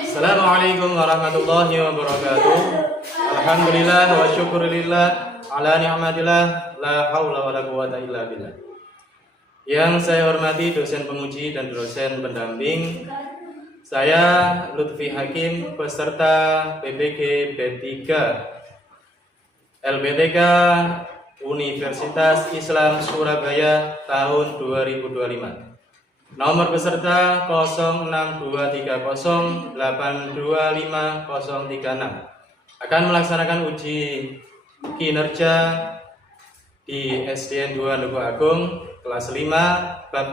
Assalamualaikum warahmatullahi wabarakatuh. Alhamdulillah wa syukurillah ala ni'matillah la haula wala quwata illa billah. Yang saya hormati dosen penguji dan dosen pendamping, saya Lutfi Hakim, peserta PPG B3 LBTK Universitas Islam Surabaya tahun 2025. Nomor peserta 062308250036 akan melaksanakan uji kinerja di SDN 2 Duku Agung kelas 5 bab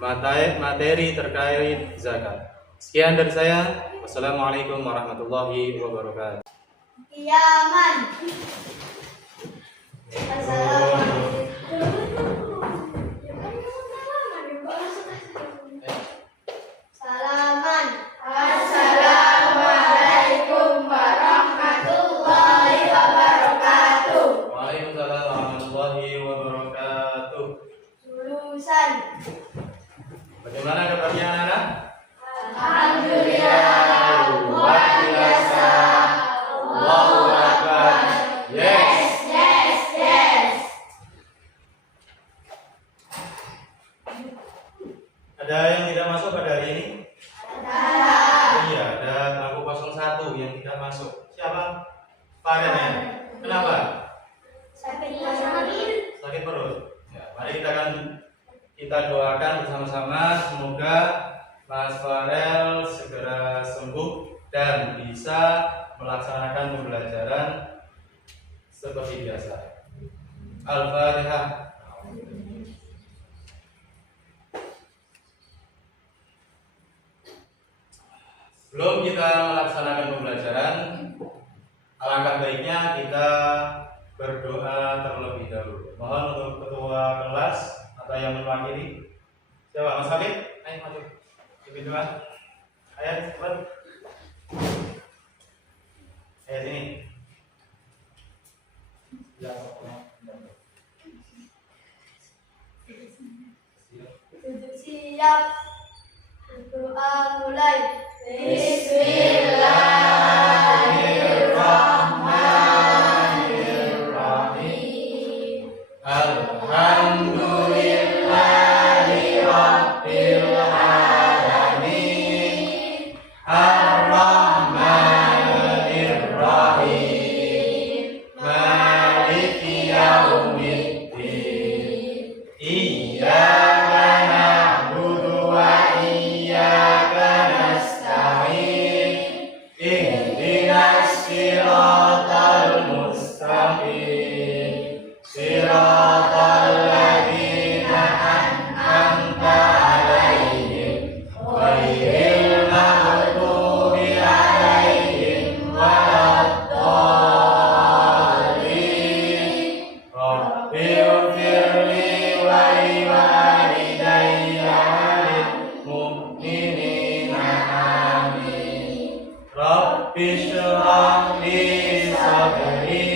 4 materi terkait zakat. Sekian dari saya. Wassalamualaikum warahmatullahi wabarakatuh. Yaman. Assalamualaikum. Salaman. Assalamualaikum warahmatullahi wabarakatuh. Waalaikumsalam warahmatullahi wabarakatuh. Lulusan. Bagaimana kabarnya anak-anak? Alhamdulillah. Luar biasa. Allahu Akbar. Yes. Ada yang tidak masuk pada hari ini? Iya, ada bangku 01 yang tidak masuk. Siapa? Farel ya? Kenapa? Sakit perut. Ya, mari kita doakan bersama-sama semoga Mas Farel segera sembuh dan bisa melaksanakan pembelajaran seperti biasa. Al-Fatihah. Sebelum kita melaksanakan pembelajaran, alangkah baiknya kita berdoa terlebih dahulu. Mohon untuk ketua kelas atau yang mewakili. Siapa? Mas Habib? Ayo maju. Pimpin doa. Ayo cepat. Ayo sini. Siap. Doa mulai. Bismillahirrahmanirrahim. Alhamdulillahi rabbil alamin. Ar-Rahmanir Rahim. Maliki yaumiddin. Iyyaka na'budu wa iyyaka nasta'in. Ihdinas siratal mustaqim. Siratal ladzina an'amta 'alaihim ghairil maghdubi 'alaihim waladdallin. Rabbighfirli wa liwalidayya walil mu'minina amin. Rabbi shrah li sadri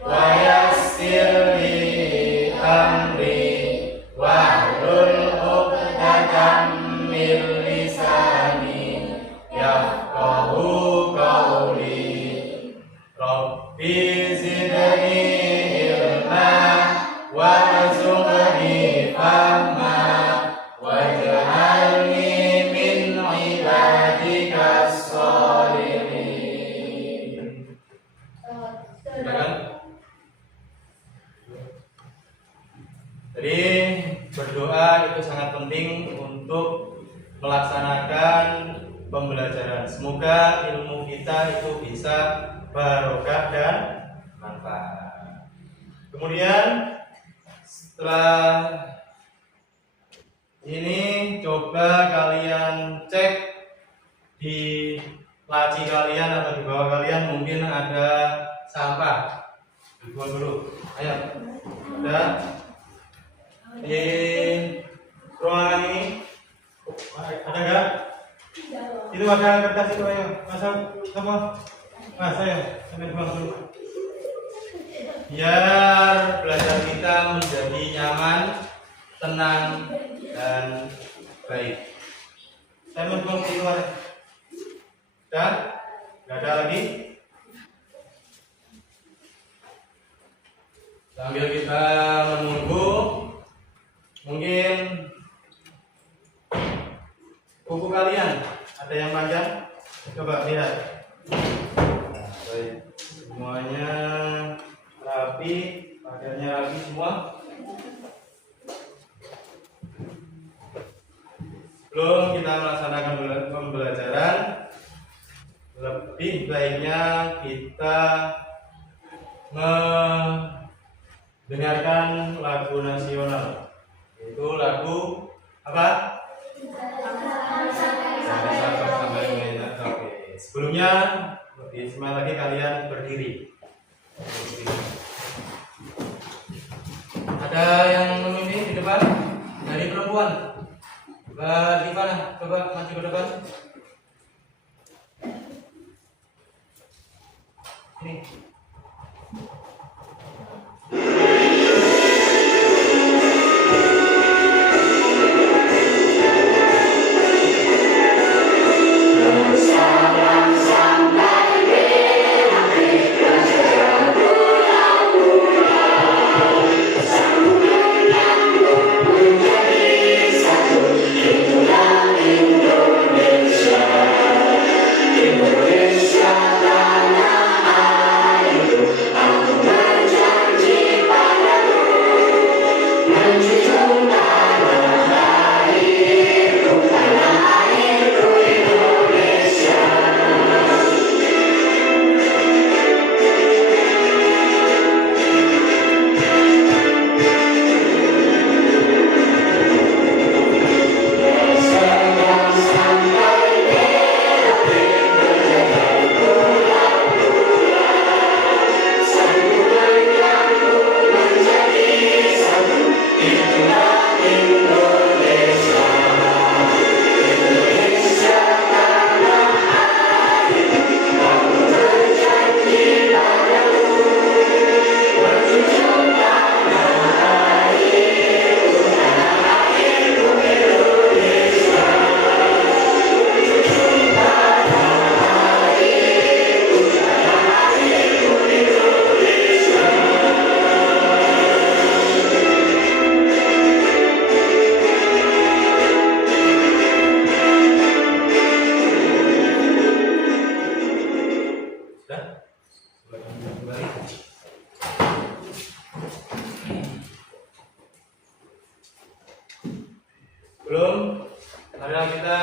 wa yassir li amri wahlul 'uqdatam min lisani yafqahu qawli. Rabbi zidni ilma warzuqni fahma waj'alni min ibadikas sholihin. Silakan. Jadi berdoa itu sangat penting untuk melaksanakan pembelajaran. Semoga ilmu kita itu bisa barokah dan manfaat. Kemudian setelah ini coba kalian cek di laci kalian atau di bawah kalian mungkin ada sampah. Dibuang dulu. Ayo. Ada di ruangan ini ada nggak? Itu ada kertas itu, ayo masuk semua. Mas, ayo sampai buang dulu. Biar belajar kita menjadi nyaman, tenang dan baik. Saya mau buang di luar. Sudah? Nggak ada lagi? Sambil kita menunggu, mungkin buku kalian ada yang panjang? Coba lihat. Nah, baik. Semuanya rapi, pakaiannya rapi semua. Sebelum kita melaksanakan pembelajaran, lebih baiknya kita mendengarkan lagu nasional, yaitu lagu apa? Oke. Sebelumnya lebih semangat lagi kalian berdiri. Ada yang memimpin di depan dari perempuan? Mbak Rifana, coba maju ke depan. Ini. Belum, mari kita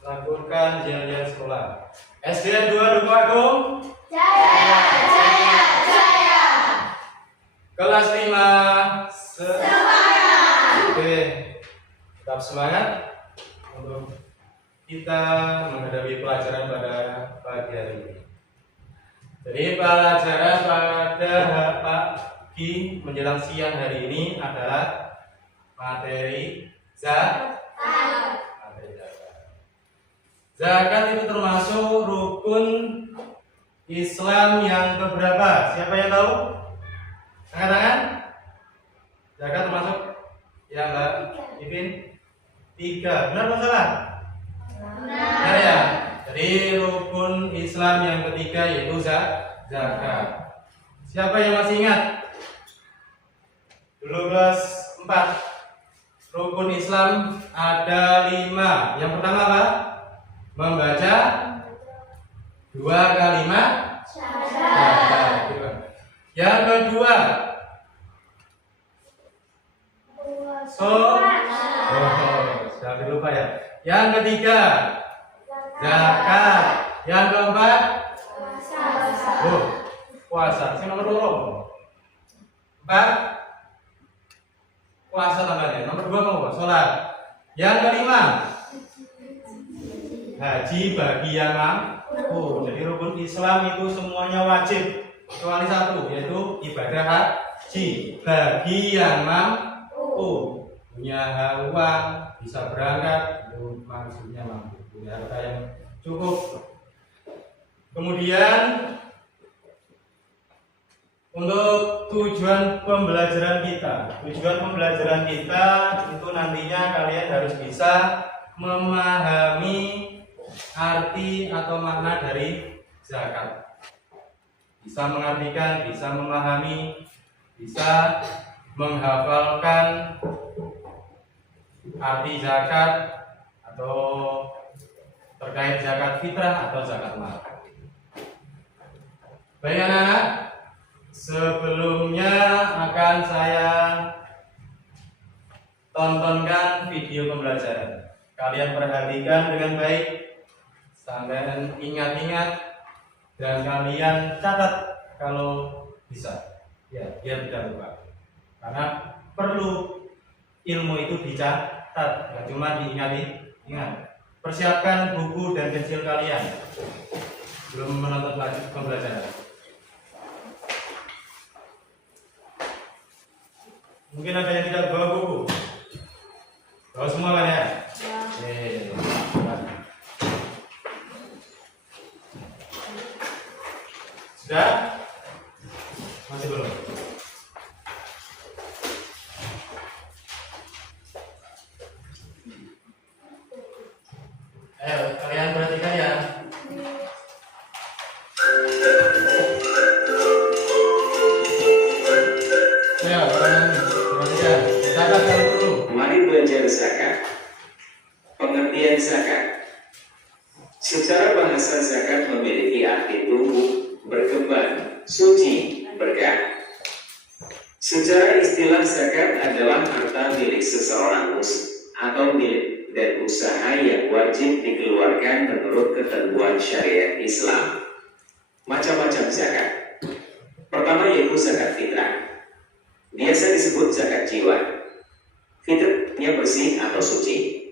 lakukan jalan-jalan sekolah. SD 2 Duku Agung. Jaya, jaya, jaya. Kelas 5 Semangat. Oke, tetap semangat untuk kita menghadapi pelajaran pada pagi hari ini. Jadi pelajaran pada pagi menjelang siang hari ini adalah materi zakat. Zakat itu termasuk rukun Islam yang keberapa? Siapa yang tahu? Angkat tangan. Zakat termasuk ya Mbak Ipin? 3. Benar atau salah? Benar ya. Jadi rukun Islam yang ketiga yaitu zakat. Siapa yang masih ingat? Dulu kelas 4. Rukun Islam ada 5. Yang pertama apa? Membaca 2 kalimat syahadat. Yang kedua, jangan lupa ya. Yang ketiga, zakat. Yang keempat, puasa. Yang nomor 2. 4. Puasa tambahnya. Nomor 2 apa? Sholat. Yang kelima, haji bagi yang mampu. Jadi rukun Islam itu semuanya wajib kecuali 1, yaitu ibadah haji bagi yang mampu. Punya uang, bisa berangkat, itu maksudnya mampu. Punya harta yang cukup. Kemudian untuk tujuan pembelajaran kita itu nantinya kalian harus bisa memahami arti atau makna dari zakat. Bisa mengartikan, bisa memahami, bisa menghafalkan arti zakat atau terkait zakat fitrah atau zakat mal. Baik anak-anak, sebelumnya akan saya tontonkan video pembelajaran. Kalian perhatikan dengan baik, sampai ingat-ingat, dan kalian catat kalau bisa. Ya, biar tidak lupa. Karena perlu ilmu itu dicatat, nggak cuma diingat. Persiapkan buku dan pensil kalian. Belum menonton pembelajaran. Mungkin ada yang tidak bawa buku. Bawa semua kan ya? Ya. Sudah? Masih belum? Ayo, kalian perhatikan ya. Ayo, kalian perhatikan. Catat kalian dulu. Mari belajar zakat. Pengertian zakat. Secara bahasa zakat memiliki arti tumbuh, berkembang, suci, berkah. Secara istilah zakat adalah harta milik seseorang muslim atau milik dan usaha yang wajib dikeluarkan menurut ketentuan syariat Islam. Macam-macam zakat. Pertama yaitu zakat fitrah. Biasa disebut zakat jiwa. Fitrahnya bersih atau suci.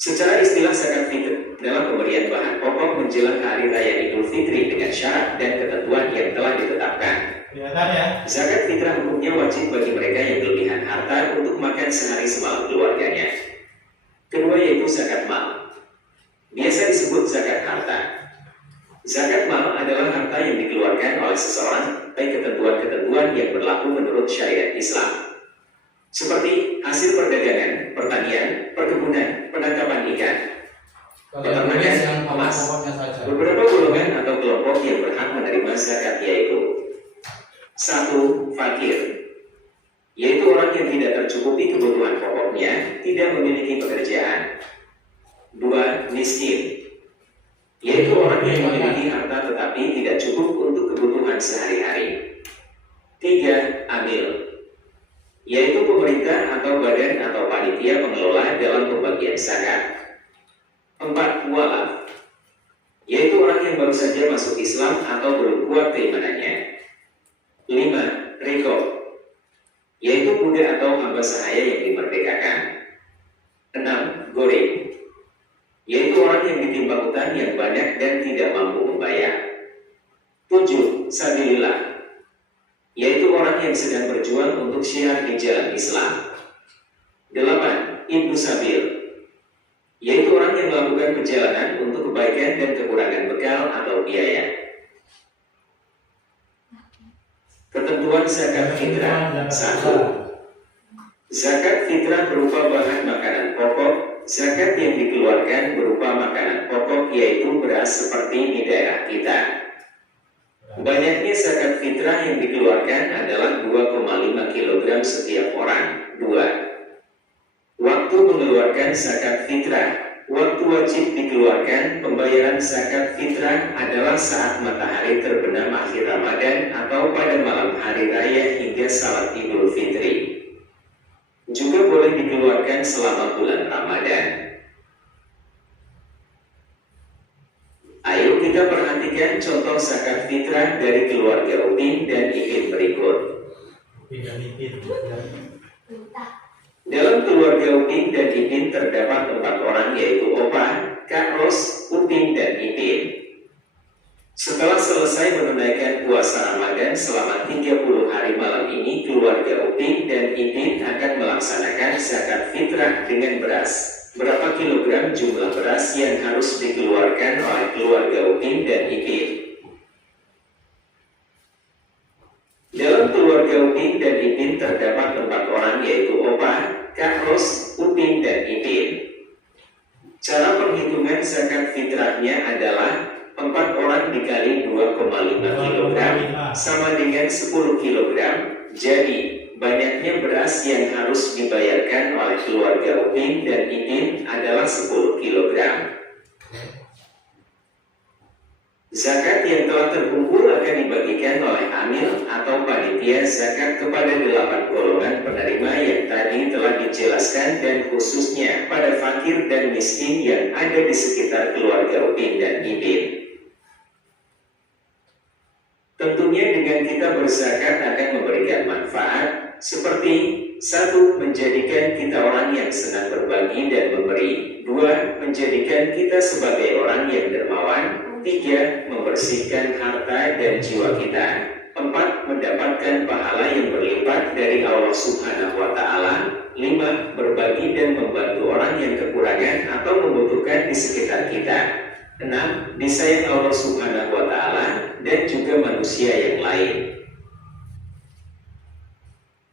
Secara istilah zakat fitrah adalah pemberian bahan pokok menjelang hari raya Idul Fitri dengan syarat dan ketentuan yang telah ditetapkan. Kelihatan ya? Zakat fitrah hukumnya wajib bagi mereka yang kelebihan harta untuk makan sehari semalam keluarganya. Kedua yaitu zakat mal. Biasa disebut zakat harta. Zakat mal adalah harta yang dikeluarkan oleh seseorang baik ketentuan-ketentuan yang berlaku menurut syariat Islam, seperti hasil perdagangan, pertanian, perkebunan, penangkapan ikan, peternakan, yang emas. pokoknya saja. Beberapa golongan atau kelompok yang berhak menerima zakat yaitu 1. Fakir, yaitu orang yang tidak tercukupi kebutuhan pokoknya, tidak memiliki pekerjaan. 2. Miskin, yaitu orang yang memiliki harta tetapi tidak cukup untuk kebutuhan sehari-hari. 3. Amil, yaitu pemerintah atau badan atau panitia pengelola dalam pembagian zakat. 4. Mualaf, yaitu orang yang baru saja masuk Islam atau belum kuat keimanannya. 5. Rikob, yaitu budak atau hamba sahaya yang dimerdekakan. 6. Goreng, yaitu orang yang ditimpa hutang yang banyak dan tidak mampu membayar. 7. Sabilillah, yaitu orang yang sedang berjuang untuk syiar di jalan Islam. 8. Ibnu Sabil, yaitu orang yang melakukan perjalanan untuk kebaikan dan kekurangan bekal atau biaya. Ketentuan zakat fitrah. 1. Zakat fitrah berupa bahan makanan pokok. Zakat yang dikeluarkan berupa makanan pokok yaitu beras seperti di daerah kita. Banyaknya zakat fitrah yang dikeluarkan adalah 2,5 kg setiap orang. 2. Waktu mengeluarkan zakat fitrah. Waktu wajib dikeluarkan pembayaran zakat fitrah adalah saat matahari terbenam akhir Ramadan atau pada malam hari raya hingga salat Idul Fitri. Juga boleh dikeluarkan selama bulan Ramadan. Ayo kita perhatikan contoh zakat fitrah dari keluarga Upin dan Ipin berikut. Dalam keluarga Upin dan Ipin terdapat 4 orang yaitu Opa, Kak Ros, Upin, dan Ipin. Setelah selesai menunaikan puasa Ramadan selama 30 hari malam ini, keluarga Upin dan Ipin akan melaksanakan zakat fitrah dengan beras. Berapa kilogram jumlah beras yang harus dikeluarkan oleh keluarga Upin dan Ipin? Dalam keluarga Upin dan Ipin terdapat 4 orang yaitu Opa, Kak Ros, Upin, dan Ipin. Cara perhitungan zakat fitrahnya adalah 4 orang dikali 2,5 kg sama dengan 10 kg. Jadi, banyaknya beras yang harus dibayarkan oleh keluarga Upin dan Ipin adalah 10 kg. Zakat yang telah terkumpul akan dibagikan oleh amil atau panitia zakat kepada 8 golongan penerima yang tadi telah dijelaskan dan khususnya pada fakir dan miskin yang ada di sekitar keluarga Upin dan Ipin. Tentunya dengan kita berzakat akan memberikan manfaat seperti 1. Menjadikan kita orang yang senang berbagi dan memberi. 2. Menjadikan kita sebagai orang yang dermawan. 3. Membersihkan harta dan jiwa kita. 4. Mendapatkan pahala yang berlipat dari Allah Subhanahu wa Ta'ala. 5. Berbagi dan membantu orang yang kekurangan atau membutuhkan di sekitar kita. 6. Disayang Allah Subhanahu wa Ta'ala dan juga manusia yang lain.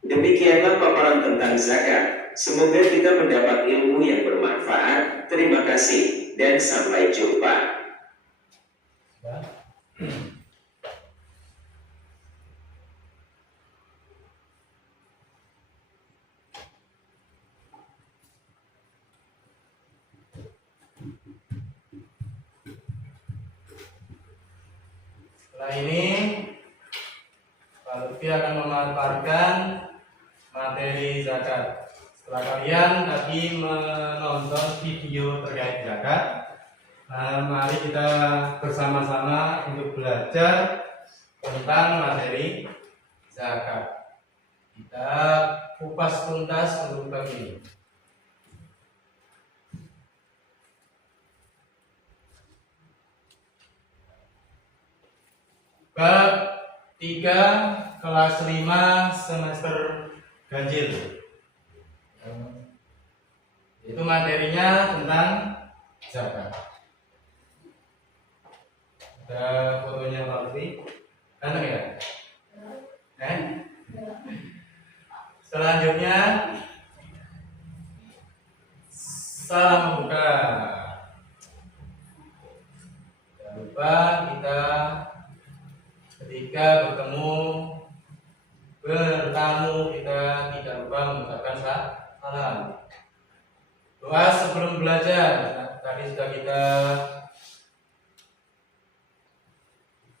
Demikianlah paparan tentang zakat. Semoga kita mendapat ilmu yang bermanfaat. Terima kasih dan sampai jumpa. Setelah ini Pak Lutfi akan memaparkan materi zakat. Setelah kalian tadi menonton video terkait zakat, mari kita bersama-sama untuk belajar tentang materi zakat. Kita kupas tuntas untuk bab ini. Bab 3 kelas 5 semester ganjil. Itu materinya tentang zakat. Ada fotonya Pak Lutfi? Ganteng ya? Selanjutnya salam membuka. Jangan lupa kita ketika bertamu kita tidak lupa mengucapkan salam. Doa sebelum belajar. Tadi sudah kita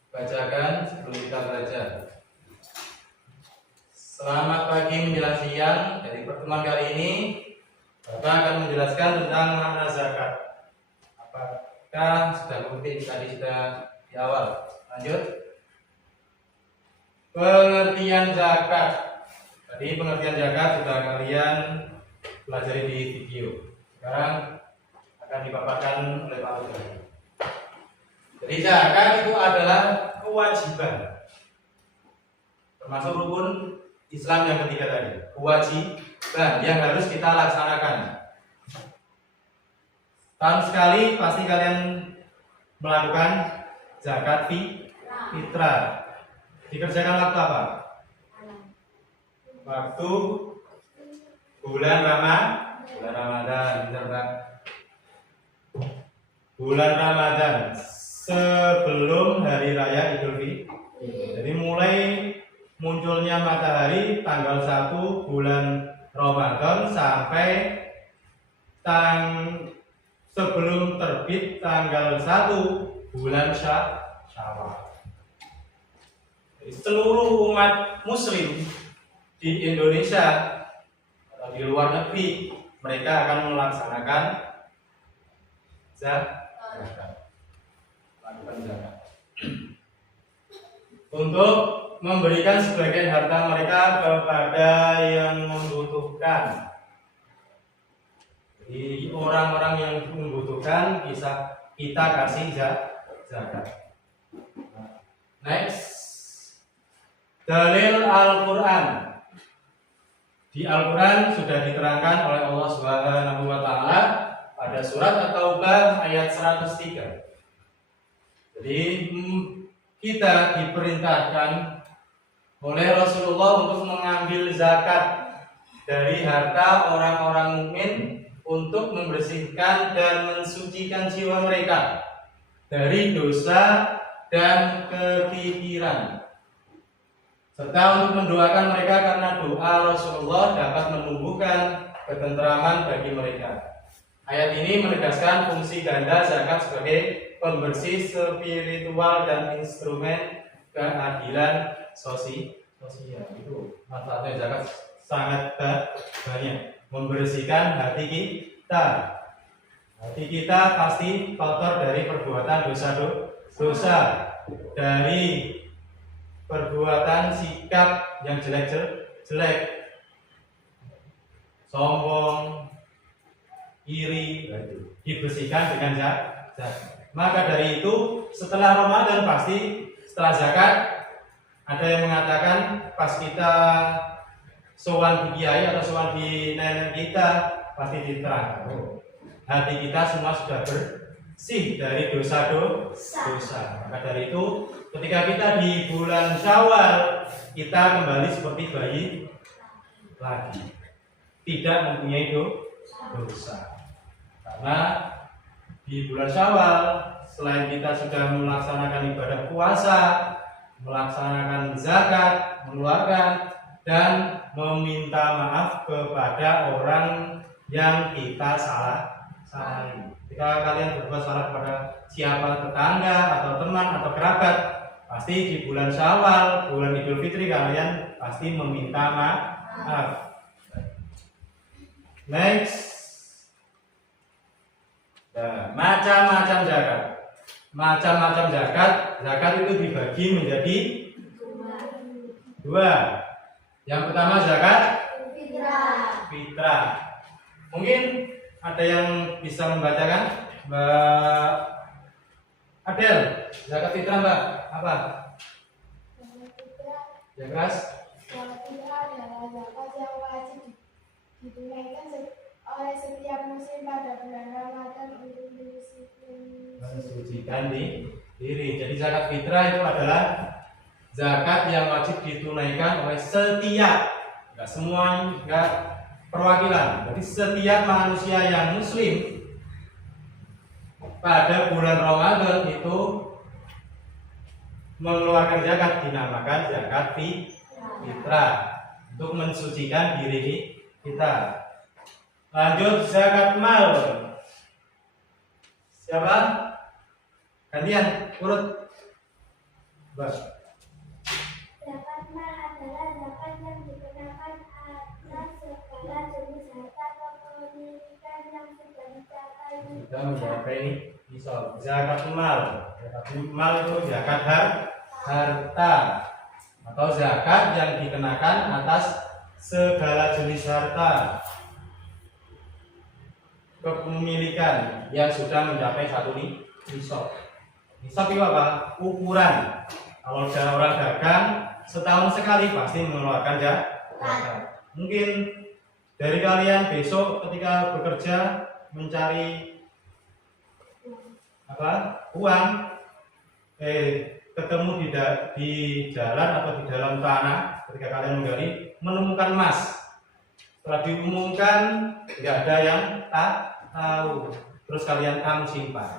bacakan sebelum kita belajar. Selamat pagi menjelang siang. Dari pertemuan kali ini Bapak akan menjelaskan tentang makna zakat. Apakah sudah penting tadi sudah di awal? Lanjut. Pengertian zakat. Tadi pengertian zakat sudah kalian pelajari di video. Sekarang akan dipaparkan oleh Pak Lutfi. Jadi zakat itu adalah kewajiban, termasuk rukun Islam yang ketiga tadi. Kewajiban yang harus kita laksanakan. Tahun sekali pasti kalian melakukan zakat fitrah. Dikerjakan waktu apa? Waktu bulan Ramadan, bulan Ramadan sebelum hari raya Idul Fitri. Jadi mulai munculnya matahari tanggal 1 bulan Ramadan sampai sebelum terbit tanggal 1 bulan Syawal. Seluruh umat muslim di Indonesia atau di luar negeri mereka akan melaksanakan zakat. Untuk memberikan sebagian harta mereka kepada yang membutuhkan. Jadi orang-orang yang membutuhkan bisa kita kasih zakat. Next. Dalil Al-Quran. Di Al-Quran sudah diterangkan oleh Allah Subhanahu wa Ta'ala pada surat At-Taubah ayat 103. Jadi kita diperintahkan oleh Rasulullah untuk mengambil zakat dari harta orang-orang mukmin, untuk membersihkan dan mensucikan jiwa mereka dari dosa dan kefikiran, serta untuk mendoakan mereka karena doa Rasulullah dapat menumbuhkan ketentraman bagi mereka. Ayat ini menegaskan fungsi ganda zakat sebagai pembersih spiritual dan instrumen keadilan sosial. Itu manfaatnya zakat sangat banyak, membersihkan hati kita. Hati kita pasti kotor dari perbuatan dosa, dari perbuatan sikap yang jelek, sombong, iri, dibersihkan dengan zakat. Maka dari itu setelah Ramadan pasti setelah zakat, ada yang mengatakan pas kita sowan di kiai atau sowan di nenek kita pasti diterang. Hati kita semua sudah bersih dari dosa. Maka dari itu ketika kita di bulan Syawal, kita kembali seperti bayi lagi, tidak mempunyai dosa. Karena di bulan Syawal, selain kita sudah melaksanakan ibadah puasa, melaksanakan zakat, mengeluarkan dan meminta maaf kepada orang yang kita salahi. Jika kalian berbuat salah kepada siapa, tetangga atau teman atau kerabat, pasti di bulan Syawal, bulan Idul Fitri, kalian pasti meminta maaf. Next, macam-macam zakat. Macam-macam zakat itu dibagi menjadi dua. Yang pertama zakat fitrah. Mungkin ada yang bisa membacakan, Mbak Adel? Zakat fitrah, Mbak, apa? Yang keras? Zakat fitrah adalah zakat yang wajib ditunaikan oleh setiap muslim pada bulan Ramadan untuk mensucikan diri. Jadi zakat fitrah itu adalah zakat yang wajib ditunaikan oleh setiap, enggak semua, enggak perwakilan. Jadi setiap manusia yang muslim pada bulan Ramadan itu mengeluarkan zakat, dinamakan zakat fitrah untuk mensucikan diri kita. Lanjut, zakat mal. Siapa? Gantian, urut. Bas. Zakat mal adalah zakat yang dikenakan atas segala jenis harta kepemilikan yang sudah dicapai. Sudah mencapai nisab. Zakat mal. Zakat mal itu zakat harta atau zakat yang dikenakan atas segala jenis harta kepemilikan yang sudah mencapai satu nisab. Nisab itu apa? Ukuran. Kalau ada orang dagang setahun sekali pasti mengeluarkan zakat. Mungkin dari kalian besok ketika bekerja mencari uang, ketemu di jalan atau di dalam tanah, ketika kalian menggali menemukan emas. Setelah diumumkan tidak ada yang tahu, terus kalian kamu simpan,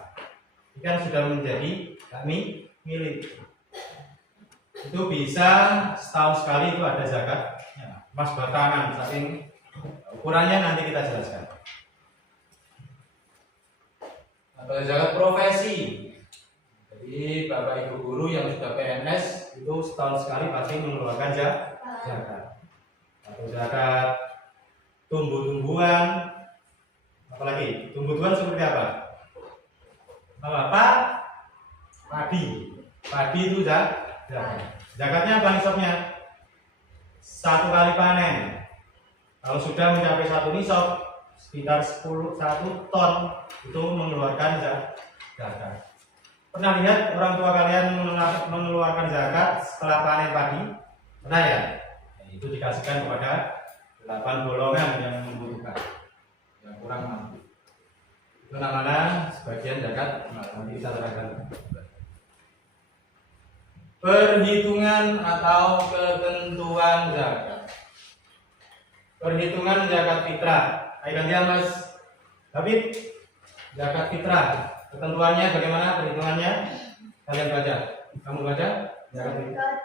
ini kan sudah menjadi kami milik. Itu bisa setahun sekali itu ada zakat emas batangan, saking ukurannya nanti kita jelaskan. Ada zakat profesi. Jadi bapak ibu guru yang sudah PNS itu setahun sekali pasti mengeluarkan zakat. Atau zakat tumbuh-tumbuhan. Apalagi tumbuh-tumbuhan seperti apa? Padi. Padi itu zakat. Zakatnya apa nisabnya? 1 kali panen. Kalau sudah mencapai 1 nisab, sekitar 1 ton itu mengeluarkan zakat. Pernah lihat orang tua kalian mengeluarkan zakat setelah panen padi? Pernah ya? Itu dikasihkan kepada 8 golongan yang membutuhkan, yang kurang mampu. Itu namanya sebagian zakat. Nanti kita terangkan. Perhitungan atau ketentuan zakat. Perhitungan zakat fitrah. Ayo gantian Mas Tapi zakat fitrah ketentuannya bagaimana perhitungannya? Kalian baca. Kamu baca? Zakat fitrah. Zakat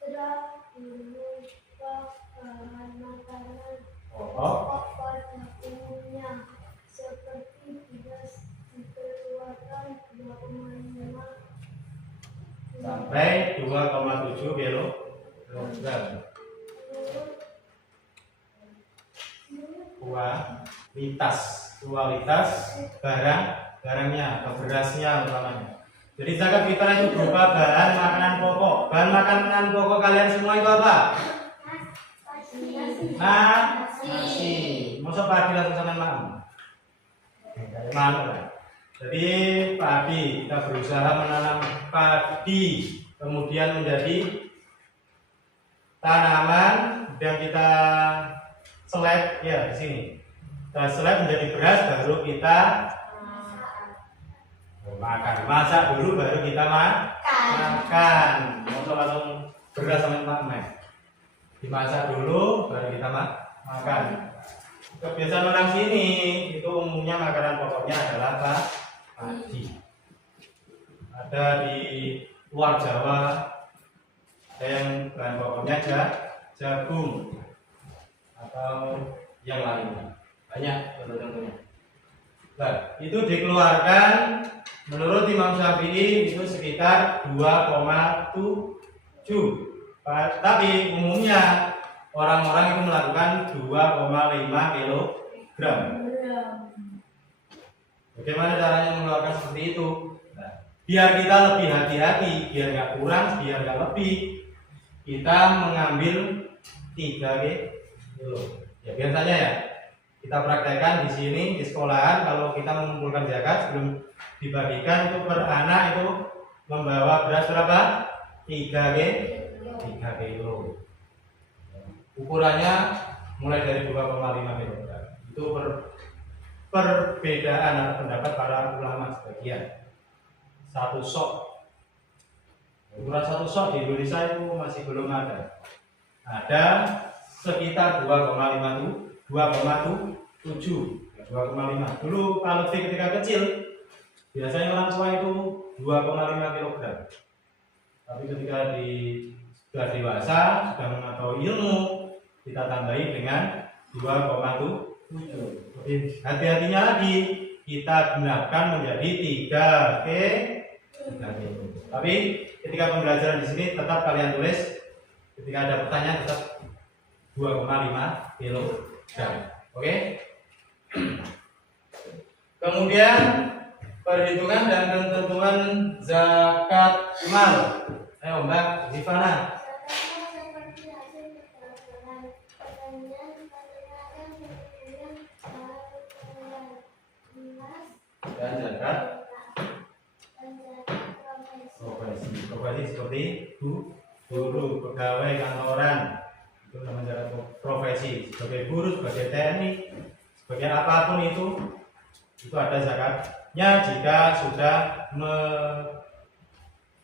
fitrah berupa bahan makanan Pokok pokok pada umumnya seperti beras dikeluarkan 2,5 sampai 2,7 kilogram. Kualitas barangnya atau berasnya umpamanya. Jadi zakat fitrah itu berupa bahan makanan pokok. Bahan makanan pokok kalian semua itu apa? Nasi. Masa padi langsung sama makan? Manuk kan? Jadi padi, kita berusaha menanam padi, kemudian menjadi tanaman yang kita seleb ya di sini. Kita seleb menjadi beras, baru kita makan. Masak dulu baru kita makan. Masa langsung beras sama makan. Dimasak dulu baru kita makan. Kebiasaan orang sini itu umumnya makanan pokoknya adalah apa? Padi. Ada di luar Jawa ada yang bahan pokoknya jagung atau yang lainnya. Banyak contoh-contohnya. Nah, itu dikeluarkan menurut Imam Syafi'i itu sekitar 2,7. Tapi umumnya orang-orang itu melakukan 2,5 kilogram. Bagaimana caranya mengeluarkan seperti itu? Nah, biar kita lebih hati-hati, biar nggak kurang, biar nggak lebih, kita mengambil 3 kilo. Ya biasanya ya kita praktekkan di sini di sekolahan kalau kita mengumpulkan zakat sebelum dibagikan itu per anak itu membawa beras berapa? 3 kilo. Ukurannya mulai dari 2,5 kg. Itu perbedaan atau pendapat para ulama sebagian. Satu sok. Ukuran satu sok di Indonesia itu masih belum ada. Ada sekitar 2,5. Dulu kalau ketika kecil biasanya orang tua itu 2,5 kg. Tapi ketika sudah dewasa, sudah mengetahui ilmu, kita tambahi dengan 2,7. Jadi hati-hatinya lagi, kita gunakan menjadi 3 kilo. Tapi ketika pembelajaran di sini tetap kalian tulis, ketika ada pertanyaan tetap 2,5 kilogram. Oke? Kemudian perhitungan dan ketentuan zakat mal. Ayo Mbak Zifana. seperti hasil perdagangan, pertanian, peternakan, perkebunan, emas, Dan zakat dan zakat profesi seperti guru, pegawai kantoran. Itu namanya zakat profesi. Sebagai guru, sebagai teknik, sebagai apapun itu ada zakatnya jika sudah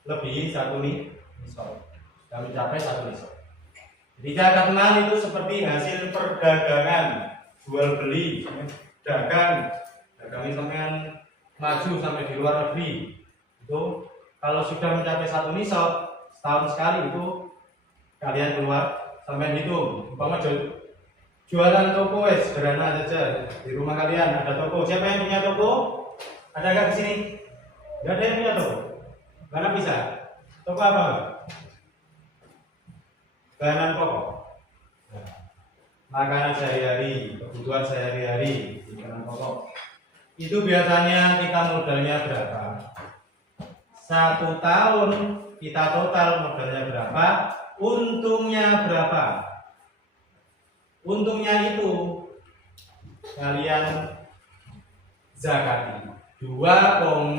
melebihi 1 nisab, sudah mencapai 1 nisab. Jadi zakat mal itu seperti hasil perdagangan, jual beli, dagang sampai maju sampai di luar negeri. Itu kalau sudah mencapai 1 nisab, setahun sekali itu kalian keluar sampai hitung. Umpama jualan toko sederhana saja di rumah kalian ada toko. Siapa yang punya toko? Ada nggak di sini? Nggak ada yang punya toko. Mana bisa? Toko apa? Bahan pokok. Nah, makanan sehari-hari, kebutuhan sehari-hari, bahan pokok. Itu biasanya kita modalnya berapa? 1 tahun kita total modalnya berapa? Untungnya berapa? Untungnya itu kalian zakati 2,5%.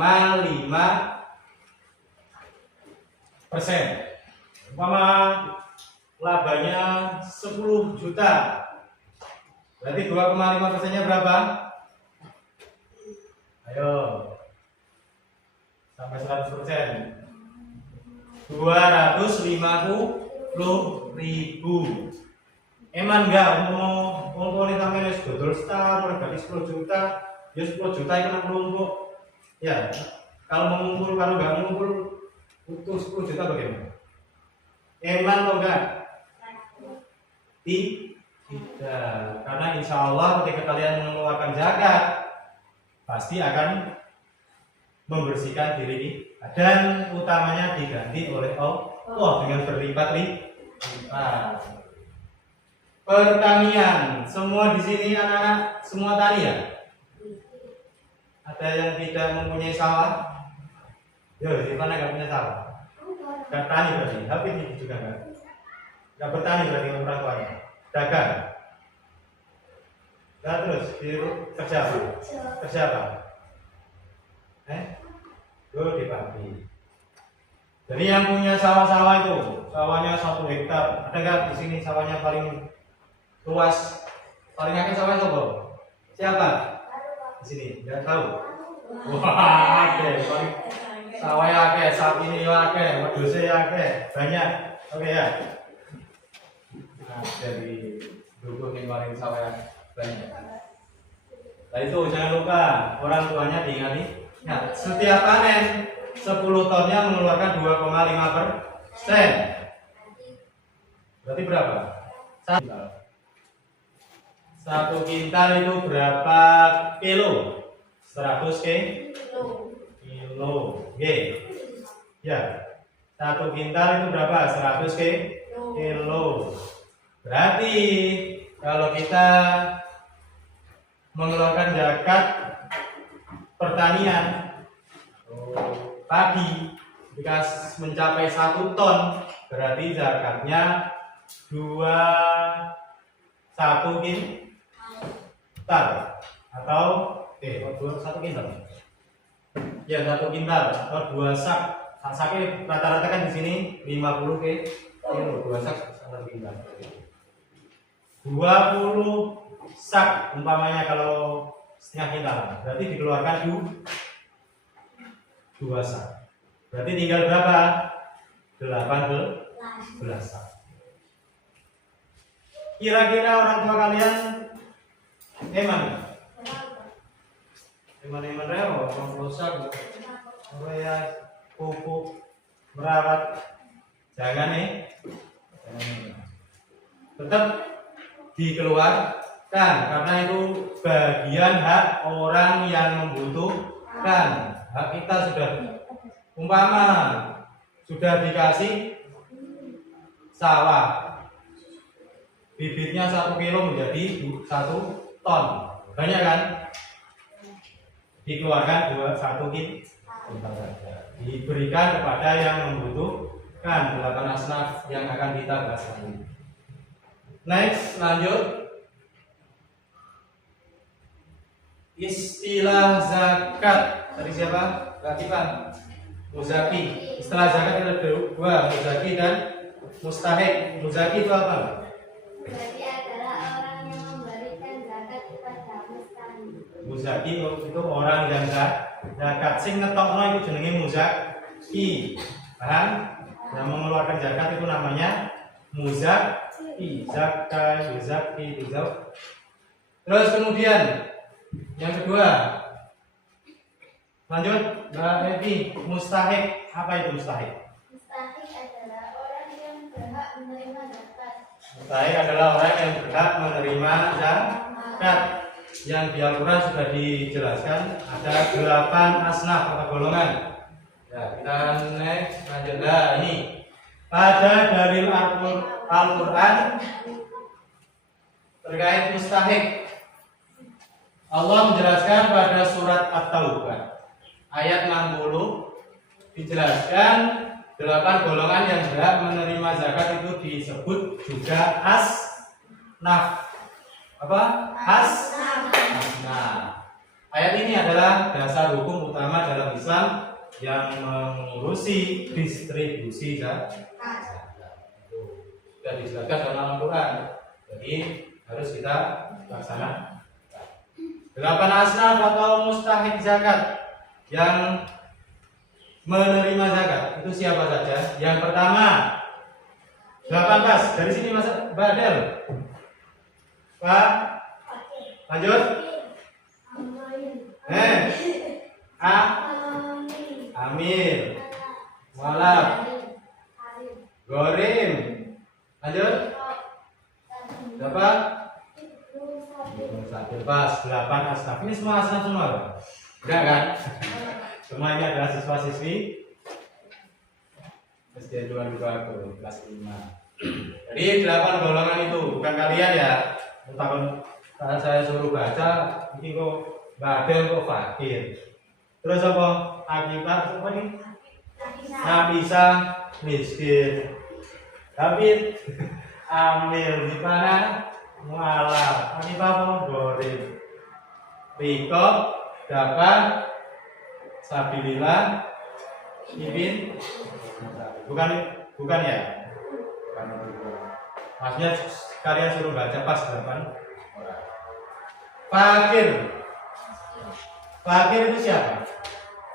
Umpama labanya 10 juta, berarti 2,5%-nya berapa? Ayo, sampai 100%. 250.000. Emang enggak mau ini sampai dodol star, mulai dari 10 juta, Ya 10 juta itu 60 kok. Ya, kalau mengumpul, kalau nggak mengumpul utuh 10 juta bagaimana? Eman atau enggak? Tidak, karena insya Allah ketika kalian mengeluarkan zakat pasti akan membersihkan diri dan utamanya diganti oleh Allah dengan berlipat-lipat. Pertanian, semua di sini anak-anak semua tani ya? Ada yang tidak mempunyai sawah? Yo, di mana nggak punya sawah? Nggak tani berarti, tapi ini juga nggak bertani berarti orang tuanya. Dagang. Nah, terus kerja apa? Kerja apa? Di pagi. Jadi yang punya sawah-sawah itu, sawahnya 1 hektar. Ada nggak di sini sawahnya paling luas? Paling akeh sawah itu siapa? Di sini, nggak tahu. Wah, akeh. Paling sawahnya akeh, sapi ini akeh, wedhuse akeh, banyak. Oke ya. Nah, dari dulu yang paling sawah banyak. Nah itu jangan lupa orang tuanya diingati. Nah, setiap panen 10 tonnya mengeluarkan 2,5%. Berarti berapa? 1 kintal itu berapa kilo? 100 kilo. G. Ya. 1 kintal itu berapa? 100 kilo. Berarti kalau kita mengeluarkan zakat pertanian padi jika mencapai 1 ton, berarti zakatnya 1 kintal atau 1 kintal. Ya 1 kintal atau 2 sak. Saknya rata-rata kan di sini 50 kilo, 2 sak 1 kintal. 20 sak umpamanya kalau setengah kintal, berarti dikeluarkan 2 sak. Berarti tinggal berapa? 18 sak. Kira-kira orang tua kalian eman rewo, sak, ya pupuk, merawat, jangan tetap dikeluarkan karena itu bagian hak orang yang membutuhkan. Hak kita sudah umpama sudah dikasih sawah, bibitnya 1 kilo menjadi 1 ton, banyak kan? Dikeluarkan 1 kintal saja, diberikan kepada yang membutuhkan. 8 asnaf yang akan kita bahas nanti. Next, lanjut. Istilah zakat dari siapa? Latifan. Muzaki. Istilah zakat ada 2, muzaki dan mustahik. Muzaki itu apa? Muzaki adalah orang yang memberikan zakat kepada mustahik. Muzaki itu orang yang zakat. Sing ngetokno itu jenenge muzaki. Paham? Yang mengeluarkan zakat itu namanya muzaki. Zakat, muzaki, Terus kemudian yang kedua, lanjut Mbak Evi, mustahik. Apa itu mustahik? Mustahik adalah orang yang berhak menerima zakat. Mustahik adalah orang yang berhak menerima zakat. Yang di Al-Quran sudah dijelaskan ada 8 asnaf atau golongan. Ya, kita next lanjut. Nah, ini pada dalil Al-Quran terkait mustahik, Allah menjelaskan pada surat At-Taubah ayat 60, dijelaskan 8 golongan yang berhak menerima zakat itu disebut juga asnaf. Apa? Asnaf. Ayat ini adalah dasar hukum utama dalam Islam yang mengurusi distribusi zakat. Sudah dijelaskan dalam Al-Quran, jadi harus kita laksanakan. 8 asnaf atau mustahik zakat yang menerima zakat itu siapa saja? Yang pertama 18 dari sini Mas Badel. Pak, lanjut. Amir. Mualaf. Gorim. Lanjut. Dapat? Pas 8 asnaf. Ini semua asnaf semua. Enggak kan? Semua ini adalah siswa-siswi SD 2 kelas 5. Jadi 8 golongan itu bukan kalian ya. Tahun saya suruh baca, ini kok badel kok fakir. Terus apa? Akibat apa nih? Nabisa miskin. David Amil di mana? Mualaf. Akibat apa? Gorim. Riko dapat Sabilillah Ibin. Bukan ya? Bukan. Maksudnya kalian suruh baca pas 8 orang. Fakir. Fakir itu siapa?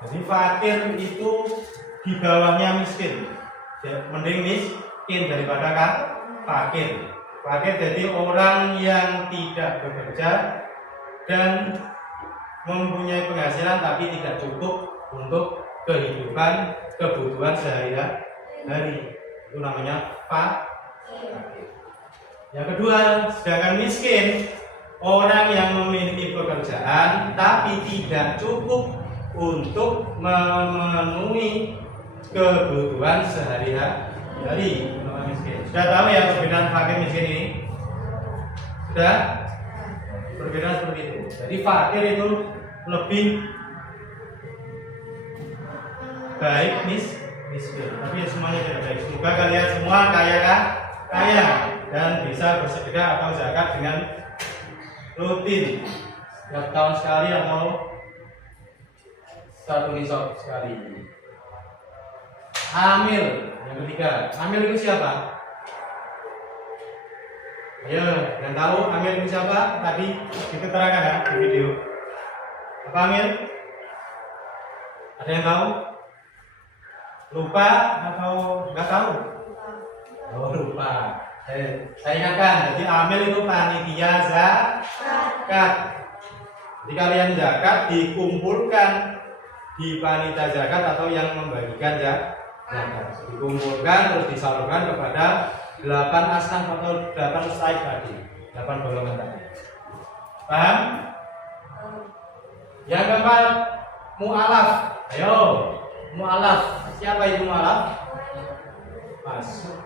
Jadi fakir itu di bawahnya miskin. Mending miskin daripada kan fakir. Fakir jadi orang yang tidak bekerja dan mempunyai penghasilan tapi tidak cukup untuk kebutuhan sehari-hari. Itu namanya fakir. Yang kedua, sedangkan miskin, orang yang memiliki pekerjaan tapi tidak cukup untuk memenuhi kebutuhan sehari-hari. Namanya miskin. Sudah tahu ya perbedaan fakir miskin ini? Sudah? Perbedaan seperti itu. Jadi fakir itu lebih baik miskin. Tapi semuanya tidak baik. Semoga kalian semua kaya dan bisa bersedekah atau zakat dengan rutin setiap tahun sekali atau satu nisab sekali. Amil yang ketiga. Amil itu siapa? Ayo, yang tahu Amil itu siapa? Tadi diterangkan ya di video. Apa Amil? Ada yang tahu? Lupa atau nggak tahu? Oh lupa. Saya ingatkan, jadi Amil itu panitia zakat. Jadi kalian zakat dikumpulkan di panitia zakat atau yang membagikan zakat. Dikumpulkan terus disalurkan kepada 8 asnaf atau 8 saib tadi, 8 golongan tadi. Paham? Yang keempat, mu'alaf. Ayo, mu'alaf. Siapa itu mu'alaf? Masuk.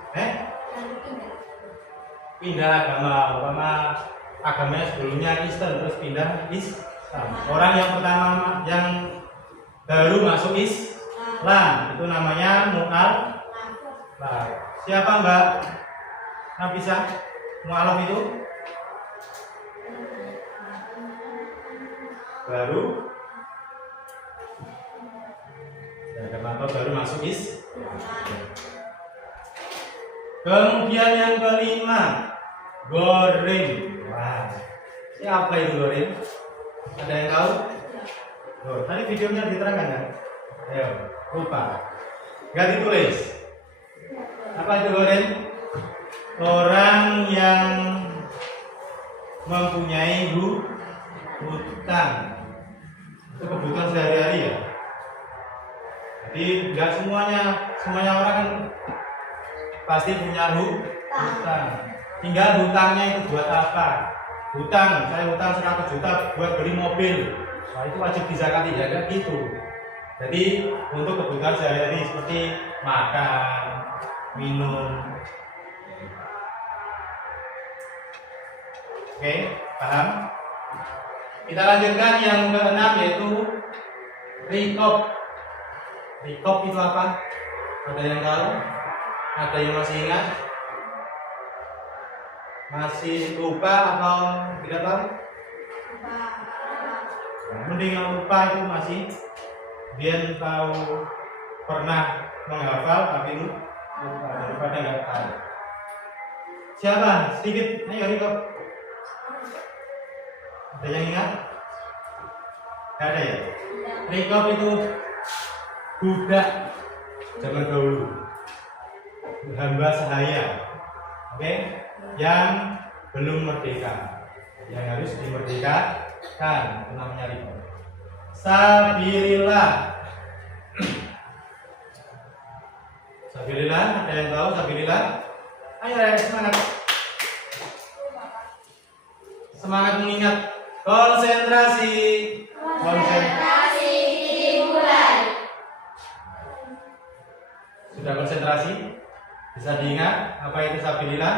Pindah agama, agamanya sebelumnya Kristen terus pindah Islam. Orang yang pertama yang baru masuk Islam itu namanya mu'alaf. Siapa Mbak Nafisa? Mu'alaf itu baru baru masuk Islam. Kemudian yang kelima, gorim. Wah, siapa itu gorim? Ada yang tahu? Oh, tadi videonya diterangkan kan? Ayo, lupa. Gak ditulis. Apa itu gorim? Orang yang mempunyai hutang. Itu kebutuhan sehari-hari ya. Jadi nggak semuanya orang kan pasti punya hutang. Tinggal hutangnya itu buat apa? Hutang, saya hutang 100 juta buat beli mobil. Nah, itu wajib dizakati ya kan gitu. Jadi untuk kebutuhan sehari-hari seperti makan, minum. Oke, paham? Kita lanjutkan yang keenam yaitu rikob. Rikob itu apa? Ada yang tahu? Ada yang masih ingat? Masih lupa atau tidak tahu? Nah, mending yang lupa itu masih dia tahu pernah menghafal tapi lupa daripada nggak tahu. Siapa? Sedikit, ayo rikob. Ada yang ingat? Gak ada ya? Rikob itu budak zaman dahulu, hamba sahaya, oke? Yang belum merdeka, yang harus dimerdekakan, itu namanya rikob. Sabilillah. Sabilillah, ada yang tahu sabilillah? Ayo semangat. Semangat mengingat. Konsentrasi. Konsentrasi dimulai. Sudah konsentrasi? Bisa diingat apa itu sabilillah?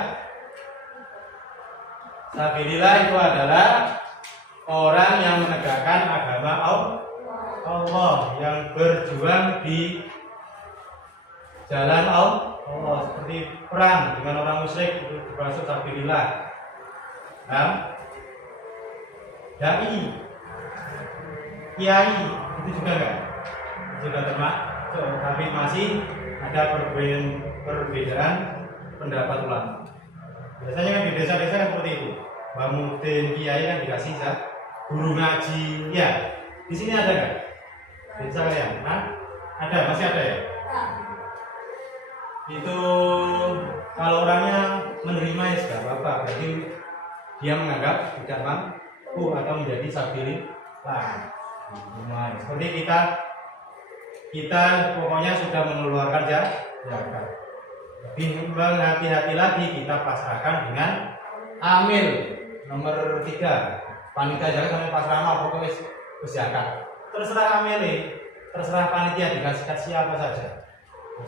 Sabilillah itu adalah orang yang menegakkan agama Allah, yang berjuang di jalan Allah, seperti perang dengan orang musyrik itu termasuk sabilillah. Nah, dai, kiai itu juga enggak? Sudah termasuk, tapi masih ada perbedaan pendapat ulama. Biasanya kan di desa-desa kan seperti itu. Mbak Mudin, kiai kan dikasih guru ngaji. Ya, di sini ada nggak? Desa kalian? Nah, ada, masih ada ya? Itu kalau orangnya menerima ya sudah apa-apa. Berarti dia menganggap tidak mampu atau menjadi sabilillah. Seperti kita pokoknya sudah mengeluarkan zakat. Lebih berhati-hati lagi kita pasrahkan dengan amil nomor 3. Panitia zakat sampai pasrah pokoknya zakat. Terserah amil, terserah panitia dikasih siapa saja.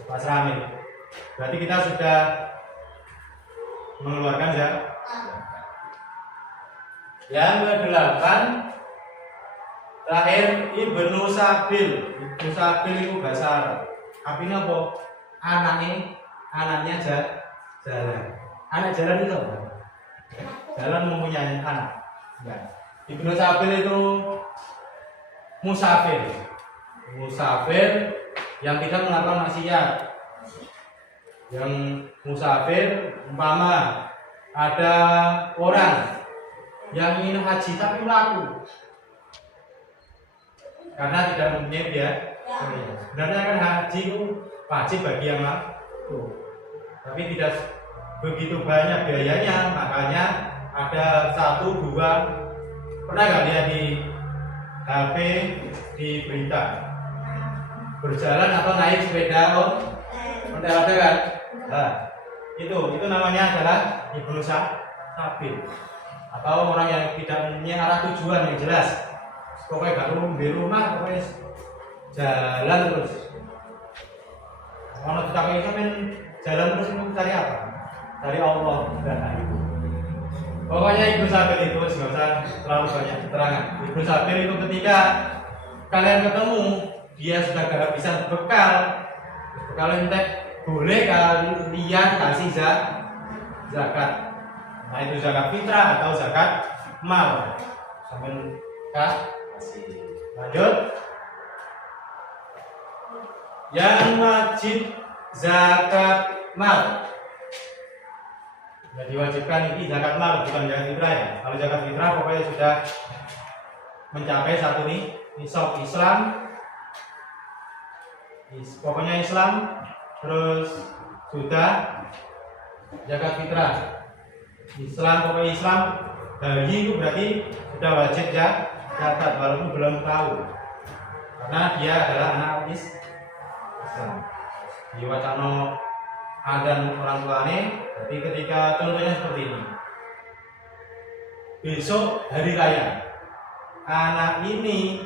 Pasrah amil. Berarti kita sudah mengeluarkan zakat. Yang ke-8 terakhir Ibnu Sabil. Ibnu Sabil itu bahasa Arab. Artinya apa? Anaknya jalan. Anak jalan itu apa? Jalan mempunyai anak. Enggak. Ibnu Sabil itu musafir. Musafir yang tidak melakukan maksiat. Yang musafir umpama ada orang yang ingin haji tapi melaku karena tidak mempunyai biaya. Sebenarnya kan haji itu wajib bagi yang mampu, tapi tidak begitu banyak biayanya, makanya ada 1, 2. Pernah nggak lihat di HP di berita berjalan atau naik sepeda ontel ada kan? Nah, itu namanya adalah Ibnu Sabil atau orang yang tidak mempunyai arah tujuan yang jelas. Pokoknya baru di rumah, pokoknya jalan terus. Kalau kita pengen jalan terus itu cari apa? Cari Allah dan itu. Pokoknya Ibnu Sabil itu nggak usah terlalu banyak keterangan. Ibnu Sabil itu ketika kalian ketemu, dia sudah gak bisa bekal. Kalau entek boleh kalian kasih zakat. Nah itu zakat fitrah atau zakat mal. Sambil kasih. Lanjut. Yang wajib zakat mal. Jadi diwajibkan ini zakat mal, bukan zakat fitrah ya. Kalau zakat fitrah pokoknya sudah mencapai satu nisab Islam. Pokoknya Islam terus sudah zakat fitrah. Islam pokoknya Islam haji itu berarti sudah wajib zakat walaupun belum tahu karena dia adalah anak Islam. Di wacana adan orang tuanya, jadi ketika contohnya seperti ini. Besok hari raya, anak ini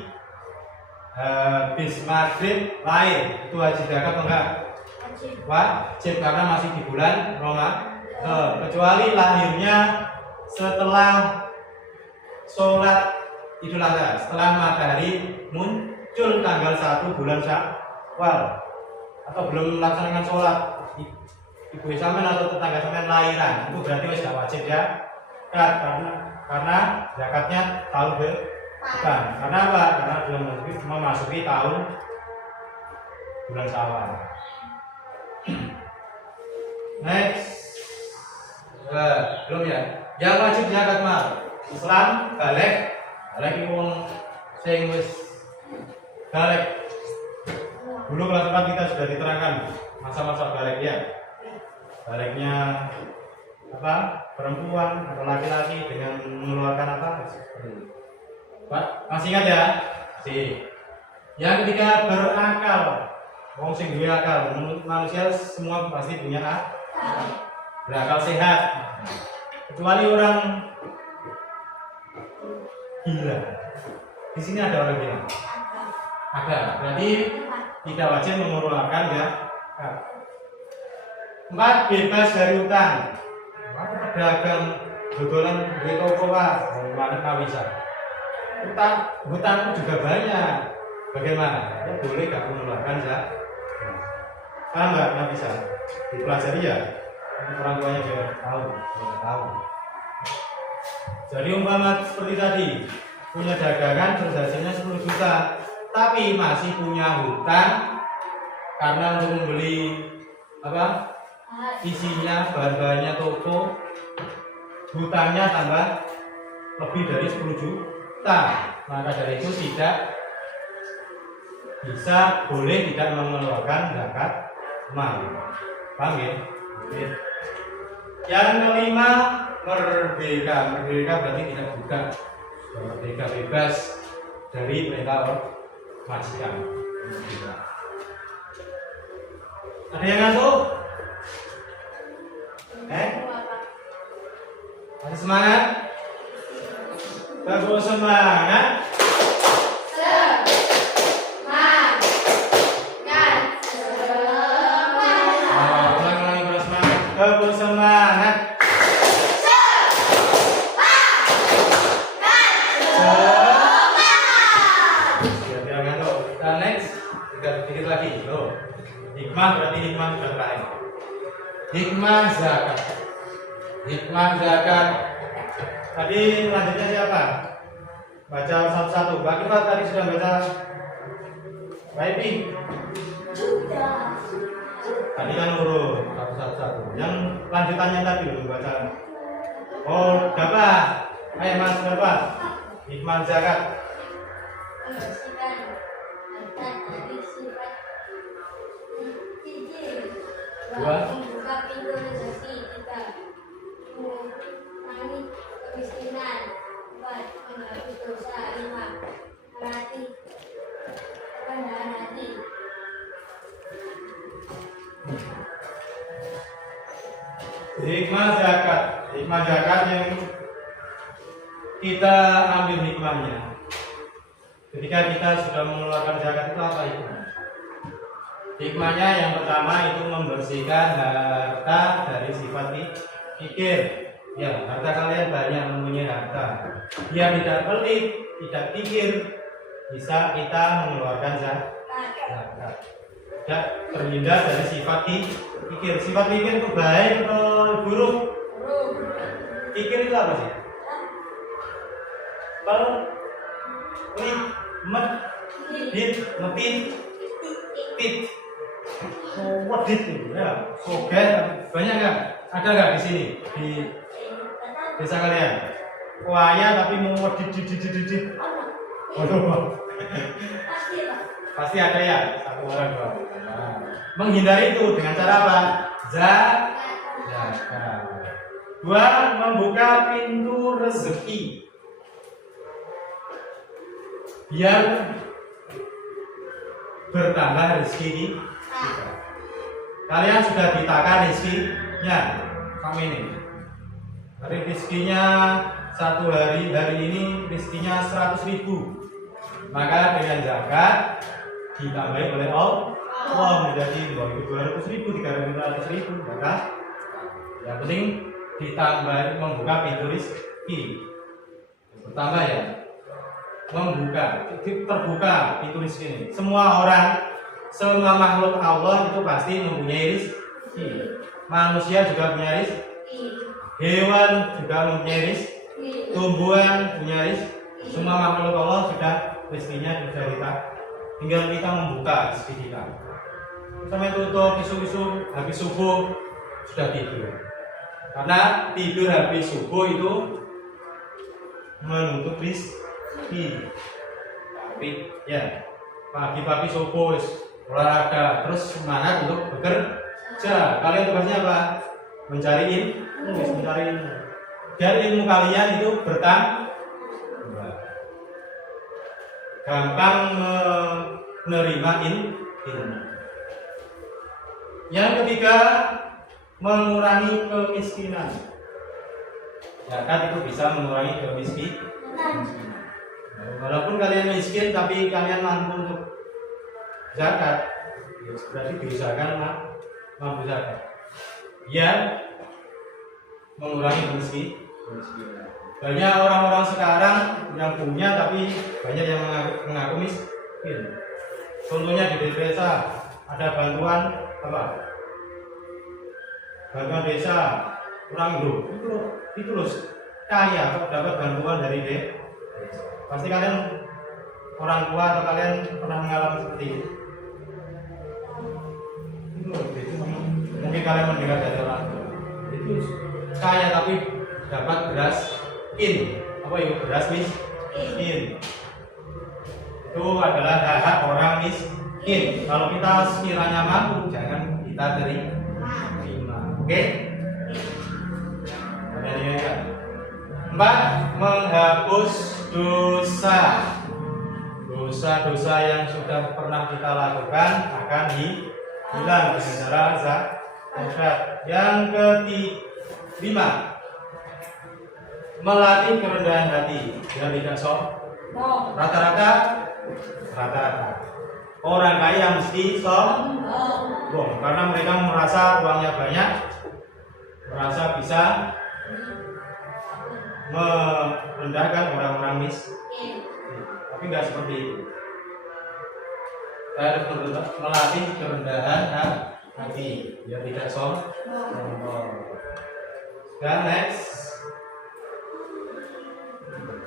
habis maghrib lahir, itu wajib zakat atau enggak? Wajib karena masih di bulan Ramadan. Kecuali lahirnya setelah sholat Idul Adha, setelah matahari muncul tanggal 1 bulan Syawal atau belum melaksanakan sholat, ibu sampean atau tetangga sampean lahiran, itu berarti wis gak wajib ya, karena zakatnya tahun depan. Karena apa? Karena belum memasuki tahun bulan Syawal. Next. Belum ya. Yang wajib zakat mal Islam balik itu wong sing wis balik. Dulu kelas 4 kita sudah diterangkan masa-masa balik ya. Baliknya apa? Perempuan atau laki-laki dengan mengeluarkan apa? Pak, masih ingat ya? C. Yang ketiga, berakal. Wong sing duwe akal, manusia semua pasti punya akal. Berakal sehat. Kecuali orang gila. Di sini ada orang gila. Ada. Berarti tidak wajib mengeluarkan ya. 4, bebas dari utang. Pedagang dodolan duwe toko wae, ora bisa. Hutang juga banyak. Bagaimana? Ya, boleh gak mengeluarkan zakat? Paham nggak bisa? Dipelajari ya. Orang tuanya juga tahu. Jadi umpama seperti tadi, punya dagangan terus hasilnya 10 juta, tapi masih punya hutang karena untuk membeli apa? Isinya bahan-bahannya toko, hutangnya tambah lebih dari 10 juta. Maka dari itu boleh tidak mengeluarkan zakat mal. Paham ya? Oke. Yang kelima, merdeka. Merdeka berarti tidak buka. Merdeka bebas dari perintah majikan. Ada yang ngantuk? Masih semangat? Bagus semangat. Hikmah zakat. Tadi lanjutnya siapa? Baca satu-satu. Pak Kifat tadi sudah baca. Baik, tadi kan urut satu-satu. Yang lanjutannya tadi belum baca. Oh, dapat. Ayo Mas, dapat. Hikmah zakat. Dua. Membuka pintu rezeki kita, mengurangi kemiskinan. 4, menghapus dosa. 5, melatih kerendahan hati. Hikmah zakat. Hikmah zakat yang kita ambil hikmahnya. Ketika kita sudah mengeluarkan zakat itu apa itu? Hikmahnya yang pertama itu membersihkan harta dari sifat kikir. Ya, harta kalian banyak mempunyai harta. Biar tidak pelit, tidak kikir, bisa kita mengeluarkan zakat. Tidak terhindar dari sifat kikir. Sifat kikir itu baik atau buruk? Kikir itu apa sih? Pelit, ngepit, tit. Wedit itu ya, soget banyak nggak? Ada nggak di sini di desa kalian? Kuaya tapi mau wedit. Pasti ada ya, 1 orang 2. Menghindari itu dengan cara apa? Zakat. 2, membuka pintu rezeki. Biar bertambah rezeki kita. Kalian sudah ditaka rezekinya sama ini. Hari rezekinya satu hari ini rezekinya 100.000. Maka dengan zakat ditambahi oleh Allah menjadi 200.000, 300.000. Maka yang penting ditambah membuka pintu rezeki. Bertambah ya. Terbuka pintu rezeki ini. Semua makhluk Allah itu pasti mempunyai rezeki. Manusia juga punya rezeki. Hewan juga mempunyai rezeki. Tumbuhan punya rezeki. Semua makhluk Allah sudah rezekinya sudah kita. Tinggal kita membuka rezeki kita. Sampai tutup isu-isu habis subuh sudah tidur. Karena tidur habis subuh itu menuntut rezeki. Tapi ya pagi-pagi subuh olahraga terus semangat untuk bekerja. Kalian tugasnya apa? Mencari ilmu. Dan ilmu kalian itu bertambah. gampang menerima in. Yang ketiga, mengurangi kemiskinan. Zakat itu bisa mengurangi kemiskinan. Walaupun kalian miskin tapi kalian mampu untuk zakat, berarti diusahakan mampu zakat. Ya, mengurangi kemiskinan. Banyak orang-orang sekarang yang punya tapi banyak yang mengaku miskin. Contohnya di desa ada bantuan apa? Bantuan desa kurang itu loh kaya kok dapat bantuan dari desa. Pasti kalian orang tua atau kalian pernah mengalami seperti itu. Mungkin kalian mendengar dari orang tua. Itu kaya tapi dapat beras apa itu beras miskin. Itu adalah hak orang miskin. Kalau kita sekiranya mampu, jangan kita terima. Oke? Kemudian 4. Menghapus dosa-dosa yang sudah pernah kita lakukan akan hilang dengan cara zakat. Yang ke-5, melatih kerendahan hati biar tidak sombong. Rata-rata orang kaya mesti sombong karena mereka merasa uangnya banyak, merasa bisa merendahkan orang-orang miskin. Tapi nggak seperti itu. Kita harus melatih kerendahan hati biar tidak sombong. Dan next.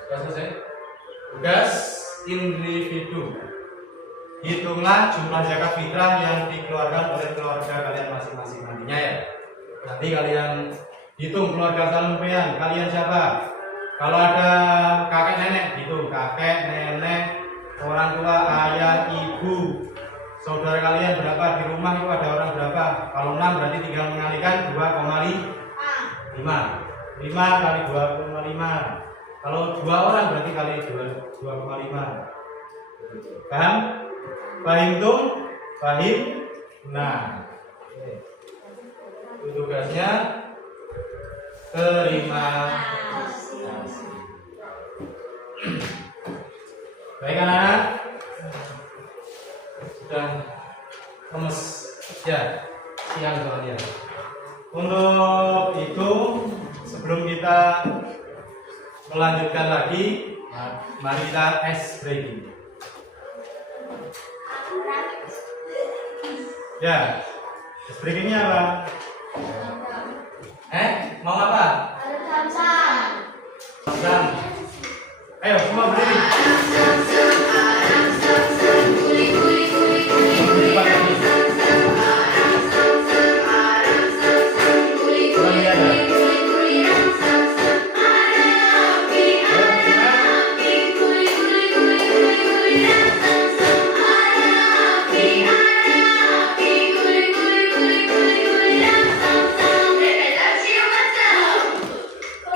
Sudah selesai. Tugas individu. Hitunglah jumlah zakat fitrah yang dikeluarkan oleh keluarga kalian masing-masing nantinya ya. Nanti kalian hitung keluarga sampean, kalian siapa? Kalau ada kakek nenek, hitung kakek, nenek, orang tua, ayah, ibu, saudara kalian berapa di rumah itu ada orang berapa? Kalau 6 berarti tinggal mengalikan 2,5. 5 kali 2,5. Kalau 2 orang berarti kali 2,5. Paham? Pahim tuh? Pahim? Nah, itu tugasnya. Terima kasih. Baik anak-anak, sudah lemes ya, siang soalnya. Untuk itu sebelum kita melanjutkan lagi, mari kita ice breaking. Ya, ice breakingnya apa? Mau apa? Samsam. Ayo semua berdiri.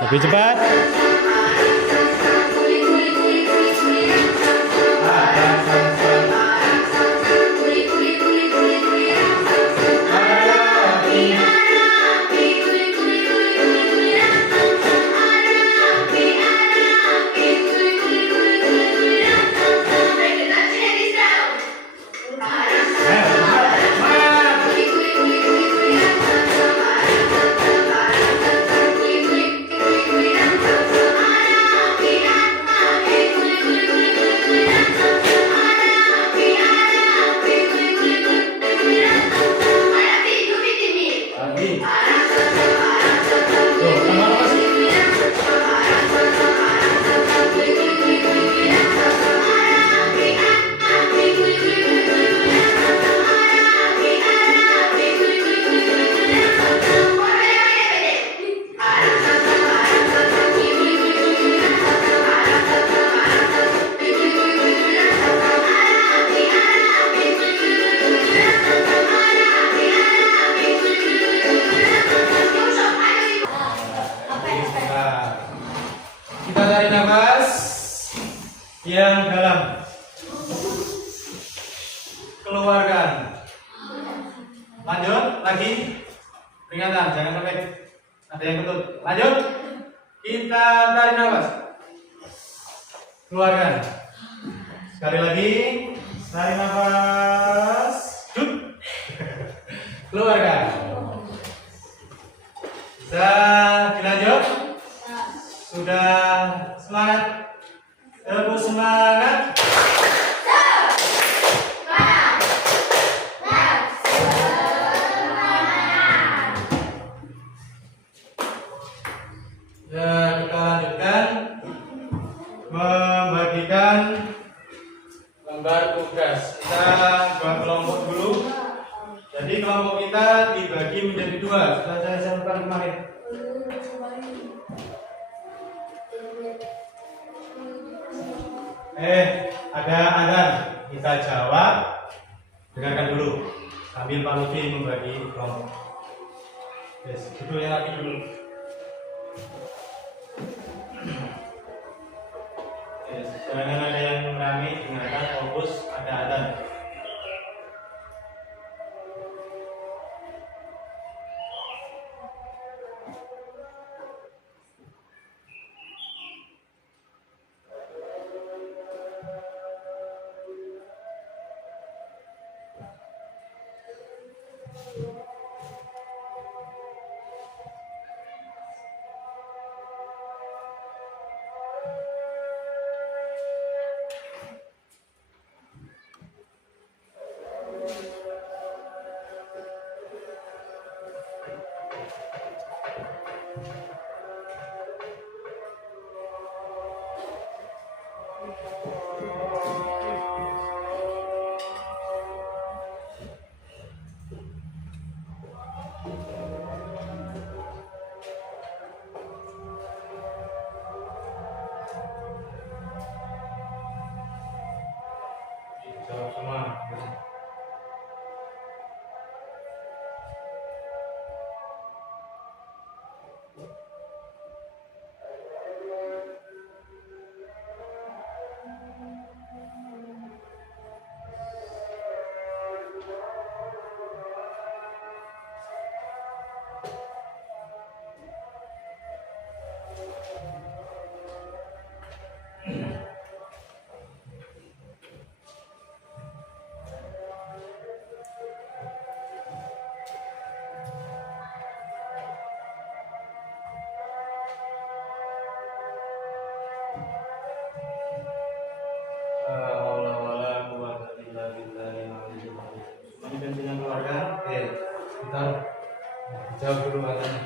Lebih cepat. Kita tarik nafas yang dalam. keluarkan. Lanjut lagi. Peringatan, jangan sampai ada yang kentut. Lanjut. Kita tarik nafas. Keluarkan. Sekali lagi. Tarik nafas. Cuk. Keluarkan. Bisa dilanjut? Sudah semangat? Tepuk semangat. Ya, kita lanjutkan membagikan lembar tugas. Kita buat kelompok dulu. Jadi kelompok kita dibagi menjadi dua. Sudah saya sampaikan kemarin. Ada azan. Kita jawab. Dengarkan dulu. Sambil Pak Lutfi membagi kelompok. Yes, judulnya lagi dulu. Yes, jangan ada yang rame, dengarkan, fokus, ada azan. Jawab semua. Jawab dulu katanya.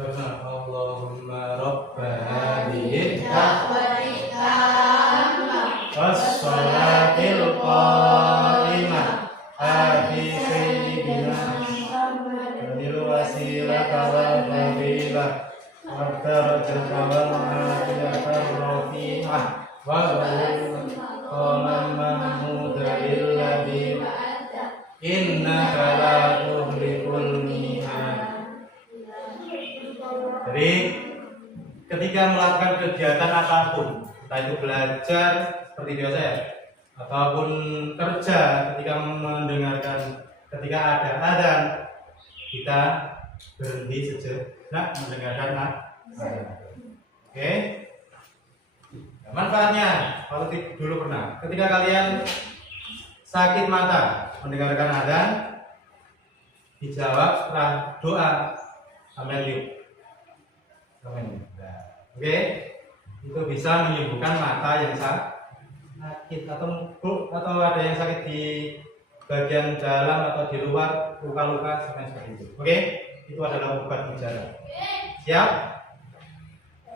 Allahumma rabba hadhihi was-salatil qa'imah ati sayyidina Muhammadil wasilata wal fadilah wa darajata wal afiyata rafi'ah wa qaman mahmuda alladhi innaka la tuhlikul mi'ad. ketika melakukan kegiatan apapun, entah itu belajar seperti biasa ya, ataupun kerja, ketika mendengarkan, ketika ada adzan, kita berhenti sejenak mendengarkan adzan. Oke? Manfaatnya, kalau dulu pernah, ketika kalian sakit mata mendengarkan adzan, dijawab setelah doa sambil yuk. Oke, itu bisa menyembuhkan mata yang sakit atau ada yang sakit di bagian dalam atau di luar, luka-luka seperti itu. Oke, itu adalah obat bicara. Siap?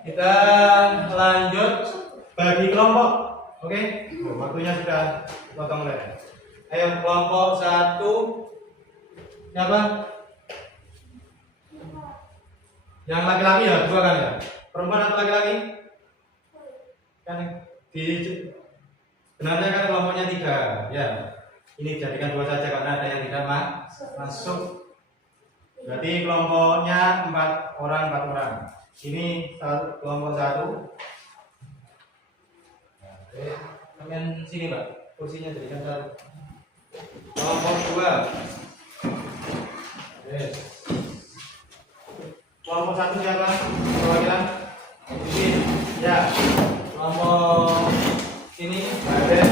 Kita lanjut bagi kelompok. Oke, waktunya sudah potong mulai. Ayo kelompok 1. Siapa? Yang laki-laki ya, 2 kan ya? Perempuan atau laki-laki? Kan sebenarnya kan kelompoknya 3 ya. Ini jadikan 2 saja karena ada yang tidak masuk. Berarti kelompoknya 4 orang. Ini kelompok 1. Oke, kalian sini Pak, kursinya jadikan 1. Kelompok 2. Yes. Kelompok 1 siapa? Perwakilan? Ini ya. Kelompok ini ada.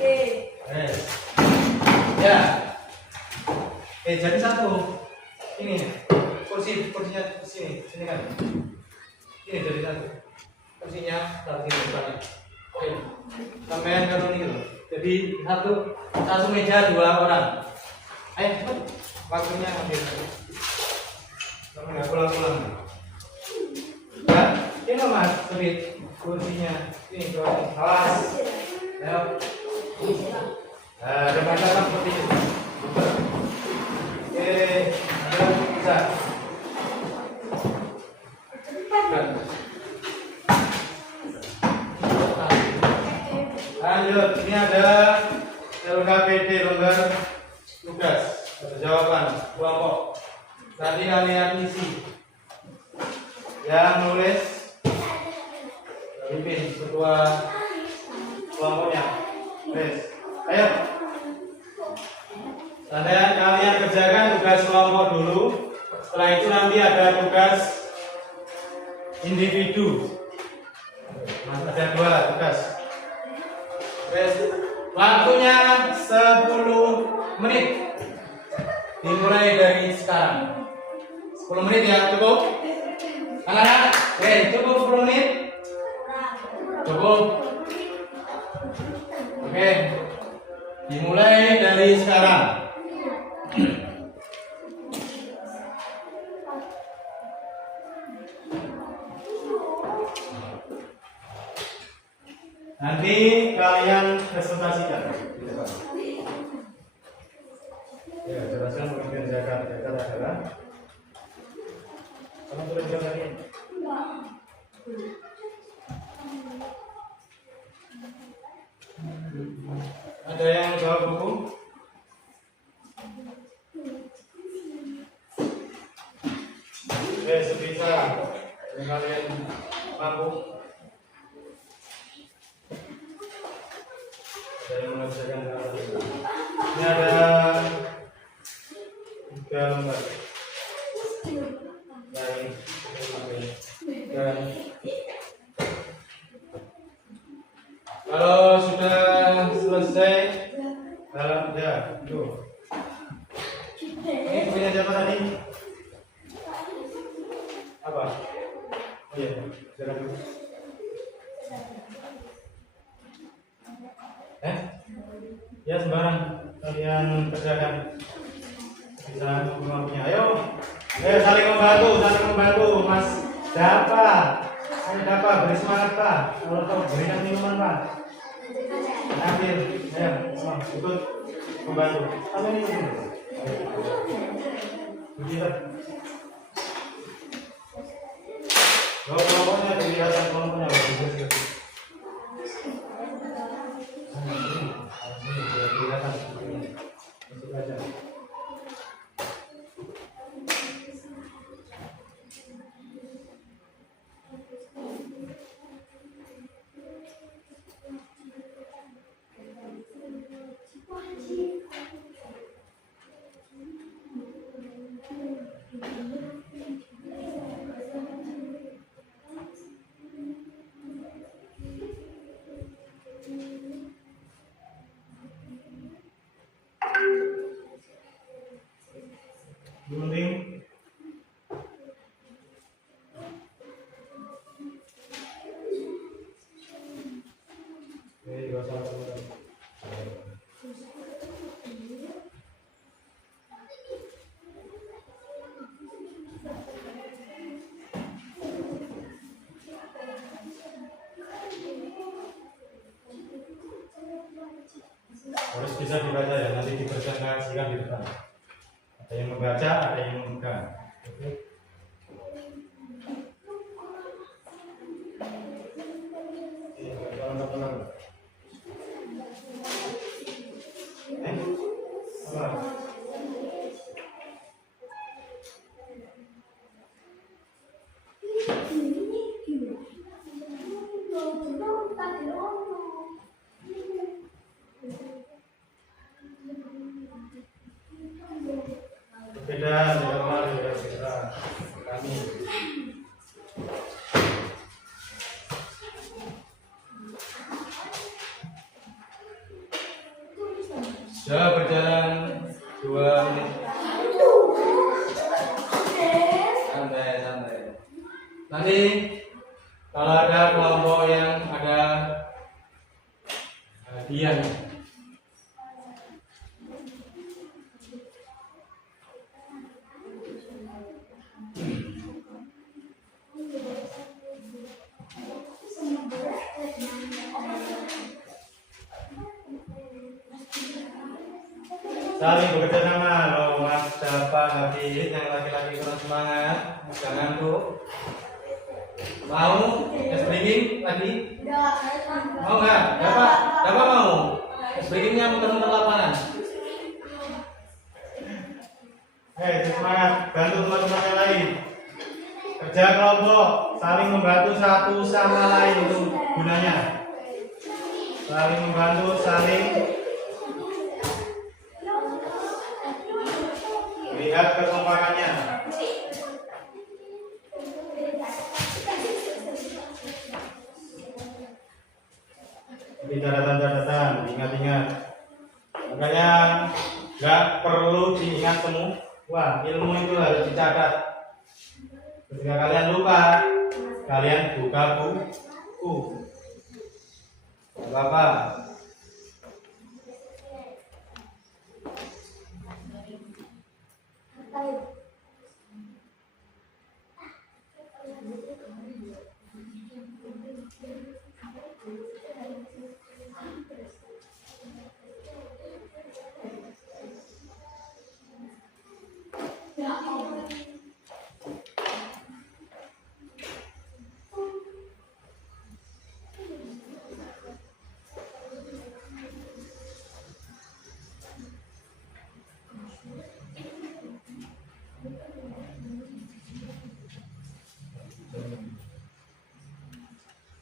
Yes. Ya. Jadi 1. Ini kursinya sini kan. Ini jadi 1. Kursinya taruh di depannya. Oke. Sampai ke ini loh. Jadi satu meja 2 orang. Ayo cepet. Waktunya habis. Kamu nggak pulang. Ya, ini Mas, sebit kursinya. Ini awas. Ayo. Ada masalah seperti itu. Oke, ada bisa. Lanjut, ini ada LKPD lembar tugas atau jawaban kelompok. Tadi kalian isi. Yang nulis pimpin ketua kelompoknya. Yes. Ayo. Kalian kerjakan tugas kelompok dulu. Setelah itu nanti ada tugas individu. Ada 2 tugas. Yes. Waktunya 10 menit. Dimulai dari sekarang. 10 menit ya, cukup? Anak-anak, cukup 10 menit? Cukup. Oke. Dimulai dari sekarang. Nanti kalian presentasikan. Ya, jelaskan pemimpin zakat adalah kamu sudah bilang tadi. Ada yang bawa buku? Sebisa yang kalian mampu. Saya mengerjakan hal ini. Ini ada 3 lembar. Dan kalau sudah selesai, ya, tuh. Ini punya siapa tadi? Apa? Oh iya, silakan dulu. Ya sembarang kalian kerjakan. Bisa mempunyai. Ayo saling membantu Mas Dapa. Ayo Dapa, beri semangat Pak. Kalau tahu berikan minuman Pak. Ambil, ayo ikut membantu. Apa ini? Begitu. Kelompoknya kelihatan kelompoknya bagus. Kelihatan masuk aja. gunting. Oke, juga salah teman. Harus bisa dibaca ya, nanti dipresentasikan di depan. Ada yang membaca, ada yang memegang. Oke. Tenang. Apa? Beda normal beda kami. Sudah berjalan 2 menit. Santai. Nanti kalau ada kelompok yang ada hadiah. Saling bekerja sama. Loh, Mas Dapat habis yang laki-laki kurang semangat, jangan tuh. Mau es breaking lagi? Mau nggak? Dapat mau? Es breakingnya muter-muter lapangan. Semangat, bantu teman-teman yang lain. Kerja kelompok, saling membantu satu sama lain itu gunanya. Saling membantu, saling lihat kekompakannya. Ini catatan-catatan, ingat-ingat. Makanya nggak perlu diingat semua, ilmu itu harus dicatat. Ketika kalian lupa, kalian buka buku. Gak apa-apa.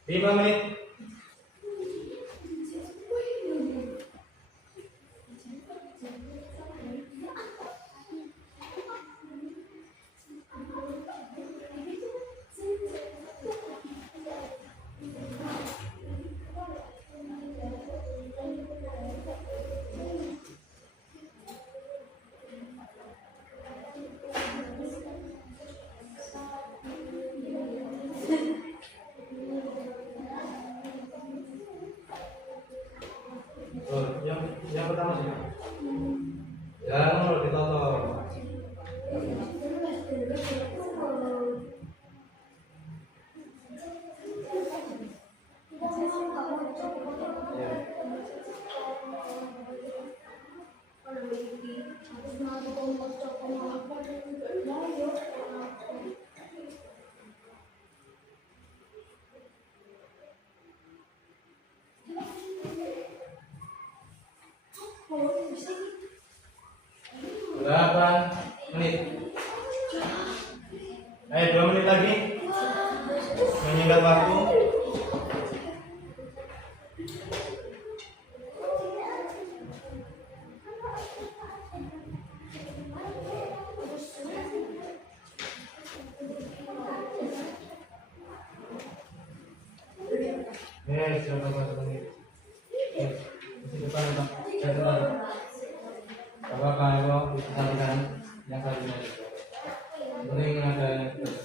Lima menit. Yang pertama sih. Jangan mau ditonton. Berapa menit? Ayo 2 menit lagi. Menyingkat waktu. Sudah berapa menit? Di depan, Pak. Apa-apa, bisa sampaikan. Yang kalinya juga. Mending ada yang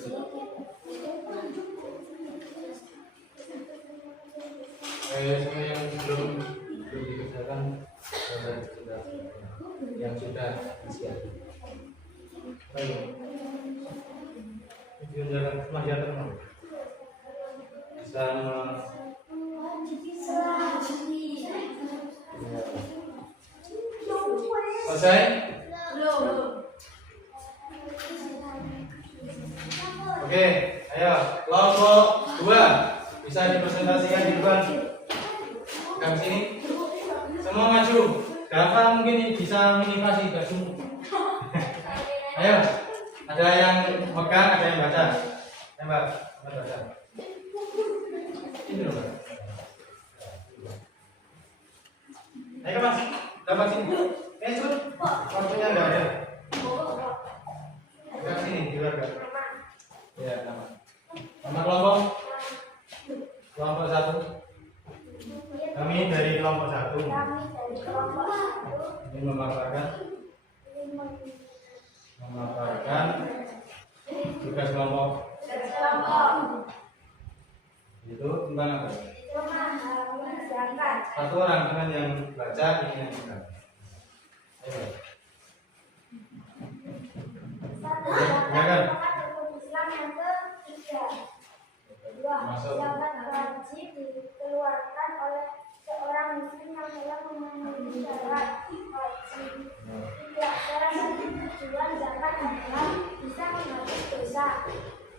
semua yang belum dikerjakan sudah yang sudah siap. Ayo. Video jalan masih ada teman. Bisa selesai? Oke, ayo kelompok 2 bisa dipresentasikan di depan. Kami sini. Semua maju. Berapa mungkin bisa minimasi gak semua. Ayo, ada yang megang, ada yang baca. Tembak, baca. Ini loh, Pak. Ayo Mas, dapat sini. Cepet. Waktunya enggak ada. Ke sini, di luar. Ya, nama. Nama kelompok? Kelompok 1. Kami dari kelompok 1. Ini memaparkan tugas kelompok. Itu tentang apa? Satu orang dengan yang baca ini yang bukan. Ayo. Ya kan? Islam yang ketiga. Masuk. Zakat wajib dikeluarkan oleh seorang muslim yang telah memenuhi syarat wajib. Tidak salah satu tujuan zakat adalah bisa menghapus dosa.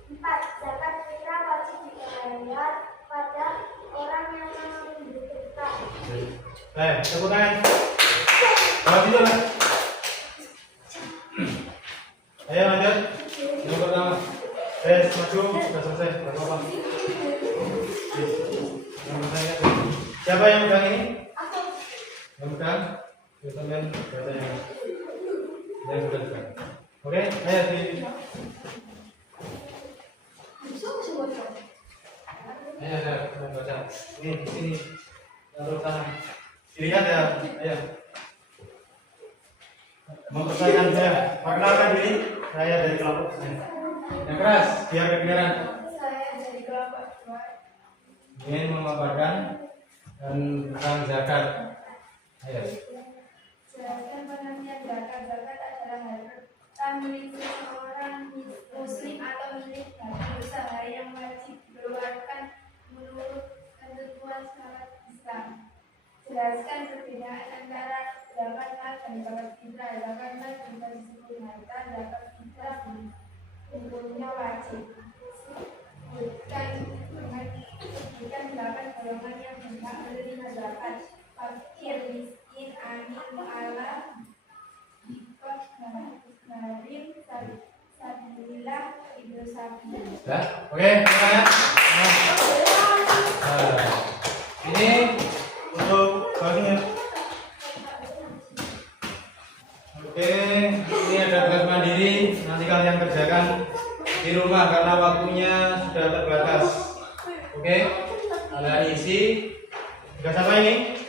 4. Zakat fitrah wajib dibayar pada orang yang membutuhkan. Tepuk tangan. Bawa situ, Mas. Ayo lanjut. Yang pertama. Maju, sudah selesai. Tidak apa-apa. Yang pertama. Siapa yang pegang ini? Aku. Yang pegang? Teman-teman baca yang sudah pegang. Oke, ayo di. Ayo, ada baca. Ini di sini. Taruh tangan. Dilihat ya, ayo. Mempercayakan saya. Perkenalkan diri. Saya dari kelompok saya. Yang keras, biar kedengaran. Saya dari kelompok 2. Ingin memaparkan tentang zakat. Ayo. Jelaskan pengertian zakat. Zakat adalah harta milik seorang muslim atau milik bagi usaha yang wajib dikeluarkan menurut ketentuan syarat Islam. Jelaskan perbedaan antara zakat mal dan zakat fitrah. Zakat mal bisa disebut harta, zakat fitrah hukumnya wajib. Sebutkan 8 golongan yang berhak menerima zakat: fakir, miskin, amin, mu'alaf, bikot, barim, sabilillah, ibnu sabil. Sudah? Oke, semuanya. Ini untuk baginya. Oke, ini ada tugas mandiri. Nanti kalian kerjakan di rumah karena waktunya sudah terbatas. Oke, kalian isi. Tugas apa ini?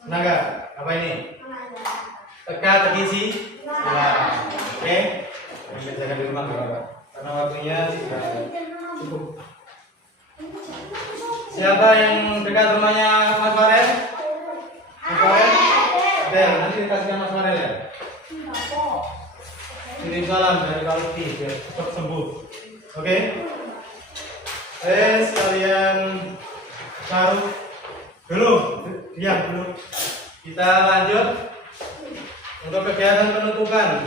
Senang nggak? Apa ini? Teka-teki isi. Oke, kalian kerjakan di rumah nggak apa-apa. Karena waktunya sudah cukup. Siapa yang dekat rumahnya Mas Farel? Mas Farel? Ada, nanti dikasihkan Mas Farel ya. Kirim salam dari Kalti biar cepat sembuh. Oke? Sekalian taruh dulu, diam dulu. Kita lanjut untuk kegiatan penutupan.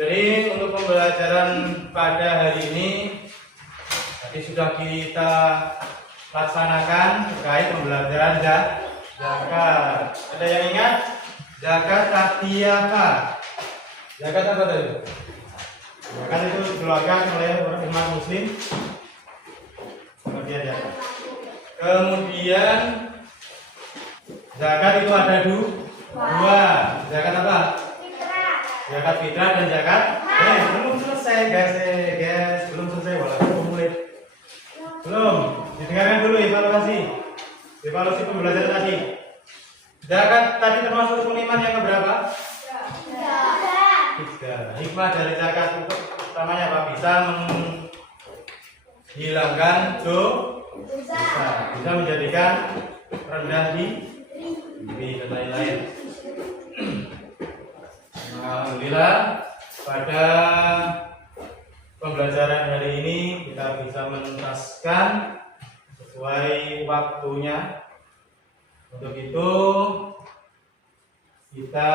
Jadi untuk pembelajaran pada hari ini tadi sudah kita laksanakan terkait pembelajaran zakat. Ada yang ingat? Zakat apa? Zakat apa tadi? Zakat itu dikeluarkan oleh umat muslim. Kemudian zakat. Kemudian zakat itu ada dua. Zakat apa? Zakat fitrah dan zakat. Belum selesai guys, belum selesai walaupun mulai. Belum. Didengarkan dulu evaluasi pembelajaran tadi. Zakat tadi termasuk rukun iman yang keberapa? 3. Hikmah dari zakat itu utamanya apa? Bisa menghilangkan dosa, bisa menjadikan rendah diri dan lain-lain. Alhamdulillah pada pembelajaran hari ini kita bisa menuntaskan sesuai waktunya. Untuk itu kita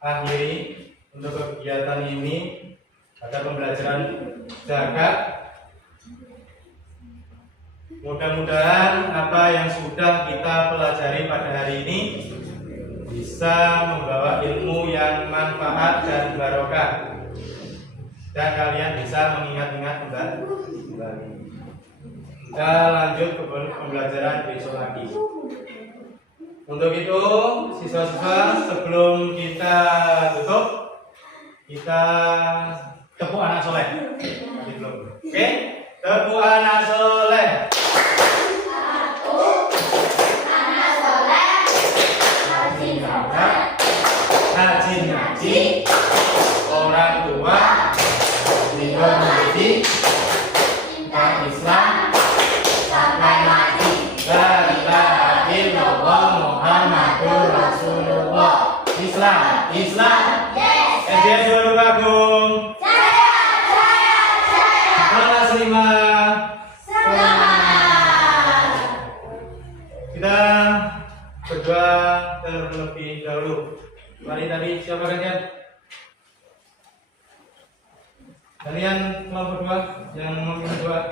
akhiri untuk kegiatan ini pada pembelajaran zakat. Mudah-mudahan apa yang sudah kita pelajari pada hari ini bisa membawa ilmu yang manfaat dan barokah, dan kalian bisa mengingat-ingat kembali. Kita lanjut ke pembelajaran besok lagi. Untuk itu, siswa-siswa, sebelum kita tutup, kita tepuk anak soleh. Oke, tepuk anak soleh. Rajin ngaji, orang tua juga mendidik, cinta Islam sampai mati. La ilaha illallah Muhammadur Rasulullah. Islam, Islam. Yes. Suara Bagong. Kelas 5. Kita berdoa terlebih dahulu. Mari tadi siapa kalian? Kalian kelompok 2 yang mau berdoa.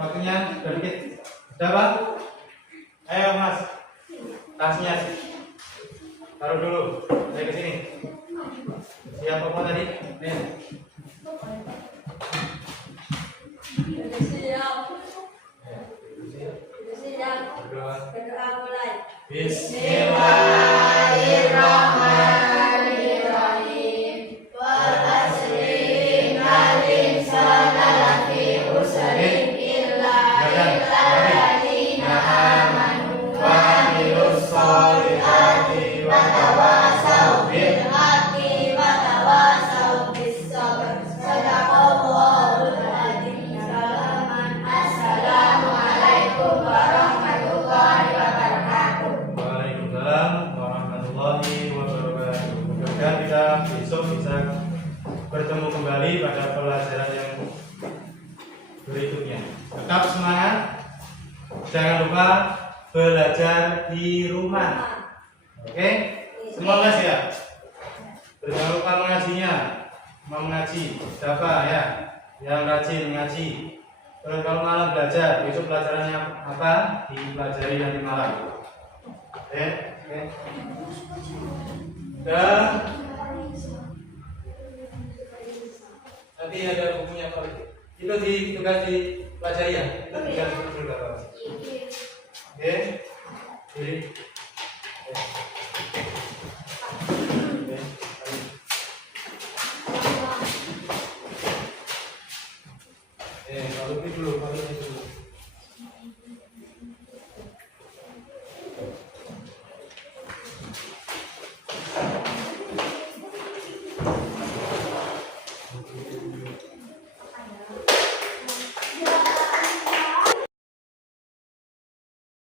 Waktunya sudah dikit. Sudah Pak? Ayo Mas. Tasnya taruh dulu. Saya ke sini. Siapa mau tadi? Nih. Berdoa mulai. Bismillahirrahmanirrahim. Wal asri innal insana lafi khusrin illa alladzina amanu wa amilus sholihati wa tawasaw bil haqqi wa tawasaw bis sabr. Sadaqallahul adzim. Assalamu alaikum warahmatullahi wabarakatuh. Waalaikumsalam warahmatullahi wabarakatuh. Mudah-mudahan kita besok bisa bertemu kembali pada pelajaran yang berikutnya. Tetap semangat. Jangan lupa belajar di rumah. Oke? Semoga siap. Jangan lupa mengajinya. Mengaji. Siapa ya? Yang rajin mengaji. Terus kalau malam belajar, besok pelajarannya apa? Dipelajari nanti malam. Oke? Dan nanti ada bukunya kalau itu tugas dipelajari ya. Itu tinggal berapa? Oke? Jadi kalau itu dulu, kalau itu